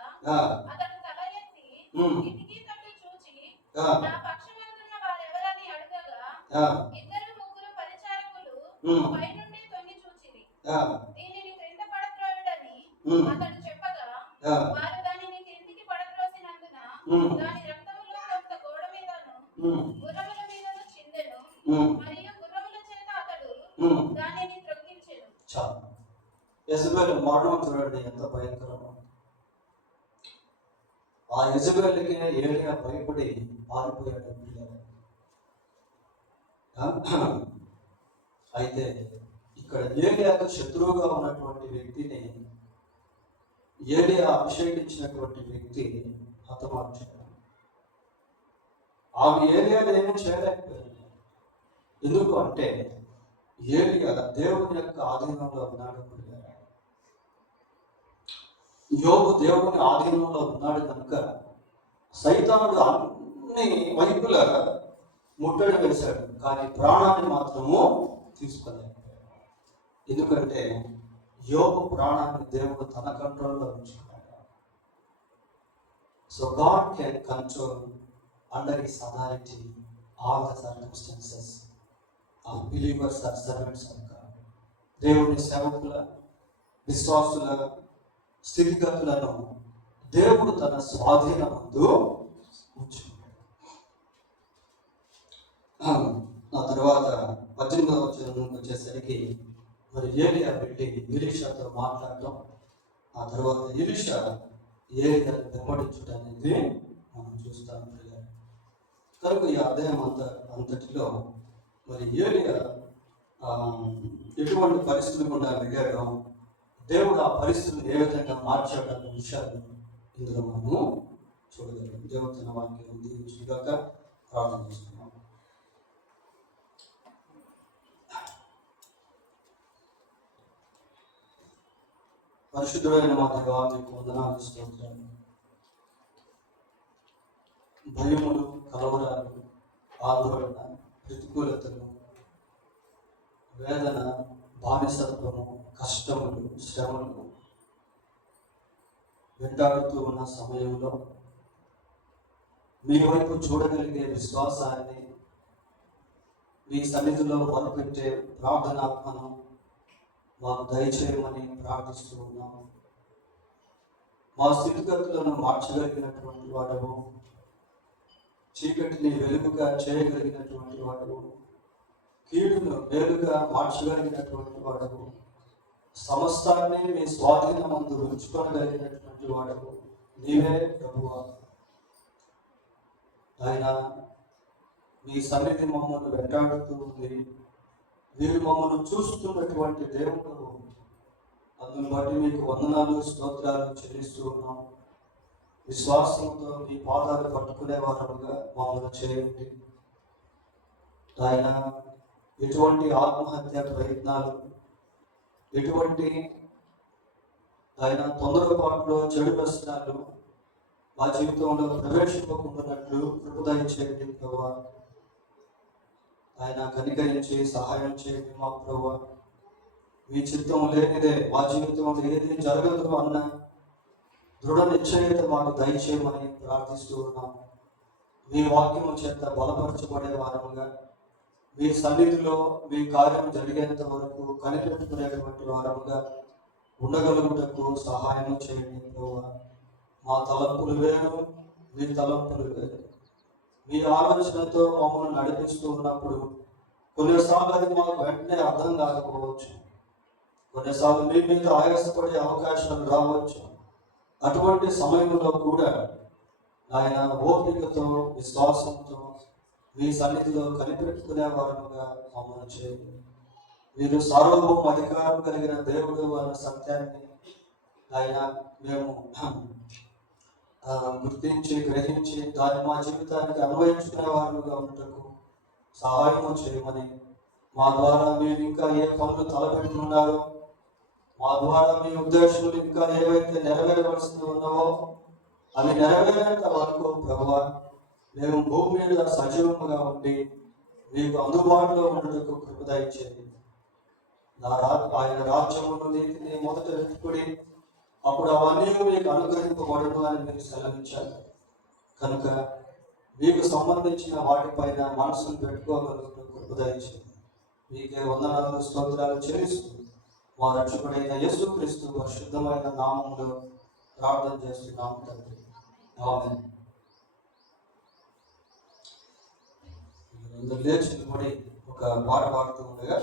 అతడు తల ఎత్తి కిటికీ తట్టు చూచి, నా పక్షమందున్న వారెవరని అడుగగా, 2-3 పరిచారకులు పైనుండి తొంగి చూచిరి. దీనిని క్రింద పడద్రోయుడని అతడు చెప్పగా, వారు దానిని కిందికి పడద్రోసినందున దాని రక్తములో కొంత గోడ మీదను గుర్రముల మీదను చిందెను. మరియు గుర్రముల చేత అతడు దానిని త్రొక్కించెను. యెజబెల్ మరణం చూడండి ఎంత భయంకరమో. ఆ యెజబెల్కి ఏలియా భయపడి పారిపోయాడు. అయితే ఇక్కడ ఏలియాకు శత్రువుగా ఉన్నటువంటి వ్యక్తిని ఏలియా అభిషేకించినటువంటి వ్యక్తి హతమార్చాడు. ఆమె ఏలియాని ఏమీ చేయలేకపోయింది. ఎందుకు అంటే ఏలియా దేవుని యొక్క ఆధీనంలో ఉన్నాడు. యోబు దేవుని ఆధీనంలో ఉన్నాడు కనుక సైతానుడు అన్ని వైపుల ముట్టడి వేశాడు, కానీ ప్రాణాన్ని మాత్రము తీసుకోలేకపోయాడు. ఎందుకంటే యోబు ప్రాణాన్ని దేవుడు తన కంట్రోల్లో ఉంచుకున్నాడు. So God can control under his authority all the circumstances of believers or servants of God. దేవుని సేవకుల, విశ్వాసుల స్థితిగతులను దేవుడు తన స్వాధీనమందు ఉంచుకున్నాడు. ఆ తర్వాత 18వ వచనం వచ్చేసరికి మరి ఏలియా వెళ్ళి ఎలీషాతో మాట్లాడటం, ఆ తర్వాత ఎలీషా ఏలియాను వెంబడించుట అనేది మనం చూస్తాం. కనుక ఈ అధ్యాయం అంతటిలో మరి ఏలియా ఎటువంటి పరిస్థితులు గుండా వెళ్ళాడో, దేవుడు ఆ పరిస్థితులు ఏ విధంగా మార్చాడన్న విషయాలు ఇందులో మనము చూడగలం. దేవుడు తన వాక్యం దీవించుగాక. ప్రార్థన చేస్తున్నాం. పరిశుద్ధుడైన మా దేవా, మీకు వందనాలు, స్తోత్రాలు. భయములు, కలవరాలు, ఆందోళన, ప్రతికూలతలు, వేదన, బానిసత్వము, కష్టములు, శ్రమలు వెంటాడుతూ ఉన్న సమయంలో మీ వైపు చూడగలిగే విశ్వాసాన్ని, మీ సన్నిధిలో మొదలుపెట్టే ప్రార్థనాత్మను మాకు దయచేయమని ప్రార్థిస్తూ ఉన్నాము. మా స్థితిగతులను మార్చగలిగినటువంటి వాడవు, చీకటిని వెలుగుగా చేయగలిగినటువంటి వాడవు, కీడును మేలుగా మార్చగలిగినటువంటి వాడవు, సమస్తాన్ని మీ స్వాధీనమందు ఉంచుకోగలిగినటువంటి వాడవు నీవే ప్రభువా. ఆయన మీ సన్నిధి మమ్మల్ని వెంటాడుతూ ఉంది. మీరు మమ్మల్ని చూస్తున్నటువంటి దేవుడు, అందుని బట్టి మీకు వందనాలు స్తోత్రాలు చెల్లిస్తూ ఉన్నాం. విశ్వాసంతో మీ పాదాలు పట్టుకునే వారముగా మమ్మల్ని చేయండి. ఆయన ఎటువంటి ఆత్మహత్య ప్రయత్నాలు, ఎటువంటి ఆయన తొందరపాటులో చెడు వ్యసనాలు మా జీవితంలో ప్రవేశింపకుండానట్లు కృపదయ చేయండి ప్రభువా. ఆయన కనికరించి సహాయం చేయండి మా ప్రభువా. మీ చిత్తం లేనిదే మా జీవితంలో ఏది జరగదు అన్న దృఢ నిశ్చయత మాకు దయచేయమని ప్రార్థిస్తూ ఉన్నాము. మీ వాక్యము చేత బలపరచబడే వారముగా, మీ సన్నిధిలో మీ కార్యం జరిగేంత వరకు కనిపెట్టుకునేటువంటి వారముగా ఉండగలుగుటకు సహాయం చేయండి ప్రభువా. మా తలంపులు వేరు, మీ తలంపులు వేరు. మీ ఆలోచనతో మమ్మల్ని నడిపిస్తూ ఉన్నప్పుడు కొన్నిసార్లు అది మాకు వెంటనే అర్థం కాకపోవచ్చు, కొన్నిసార్లు మీ మీద ఆయాసపడే అవకాశాలు రావచ్చు. అటువంటి సమయంలో కూడా ఆయన ఓపికతో విశ్వాసంతో మీ సన్నిధిలో కనిపెట్టుకునే వారముగా మమ్మల్ని చేయండి. మీరు సార్వభౌమ అధికారం కలిగిన దేవుడు అన్న సత్యాన్ని ఆయన మేము గుర్తించి గ్రహించి దాన్ని మా జీవితానికి అన్వయించుకునే వారుగా ఉండటకు సహాయం చేయమని, మా ద్వారా మీరు ఇంకా ఏ పనులు తలపెట్టుకున్నారో, మా ద్వారా మీ ఉద్దేశాలు ఇంకా ఏవైతే నెరవేరవలసి ఉన్నావో అవి నెరవేరేంత వరకు ప్రభువా మేము భూమి మీద సజీవంగా ఉండి మీకు అందుబాటులో ఉండటకు కృప దయచేయండి. ఆయన రాజ్యమును నీతిని మొదట వెతుకుడి, అప్పుడు అవన్నీ మీకు అనుగ్రహింపబడను అని మీరు సెలవించారు. కనుక మీకు సంబంధించిన వాటిపైన మనసును పెట్టుకోగలుగుతూ కృప దయచేయండి. మీకే వందనాలు స్తోత్రాలు చెల్లిస్తూ మా రక్షకుడైన యేసుక్రీస్తు పరిశుద్ధమైన నామములో ప్రార్థన చేస్తున్నాము తండ్రి. ఆమేన్. లేచి నిలబడి ఒక పాట పాడుతూ ఉండగా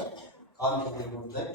కానుక ఉంటాయి.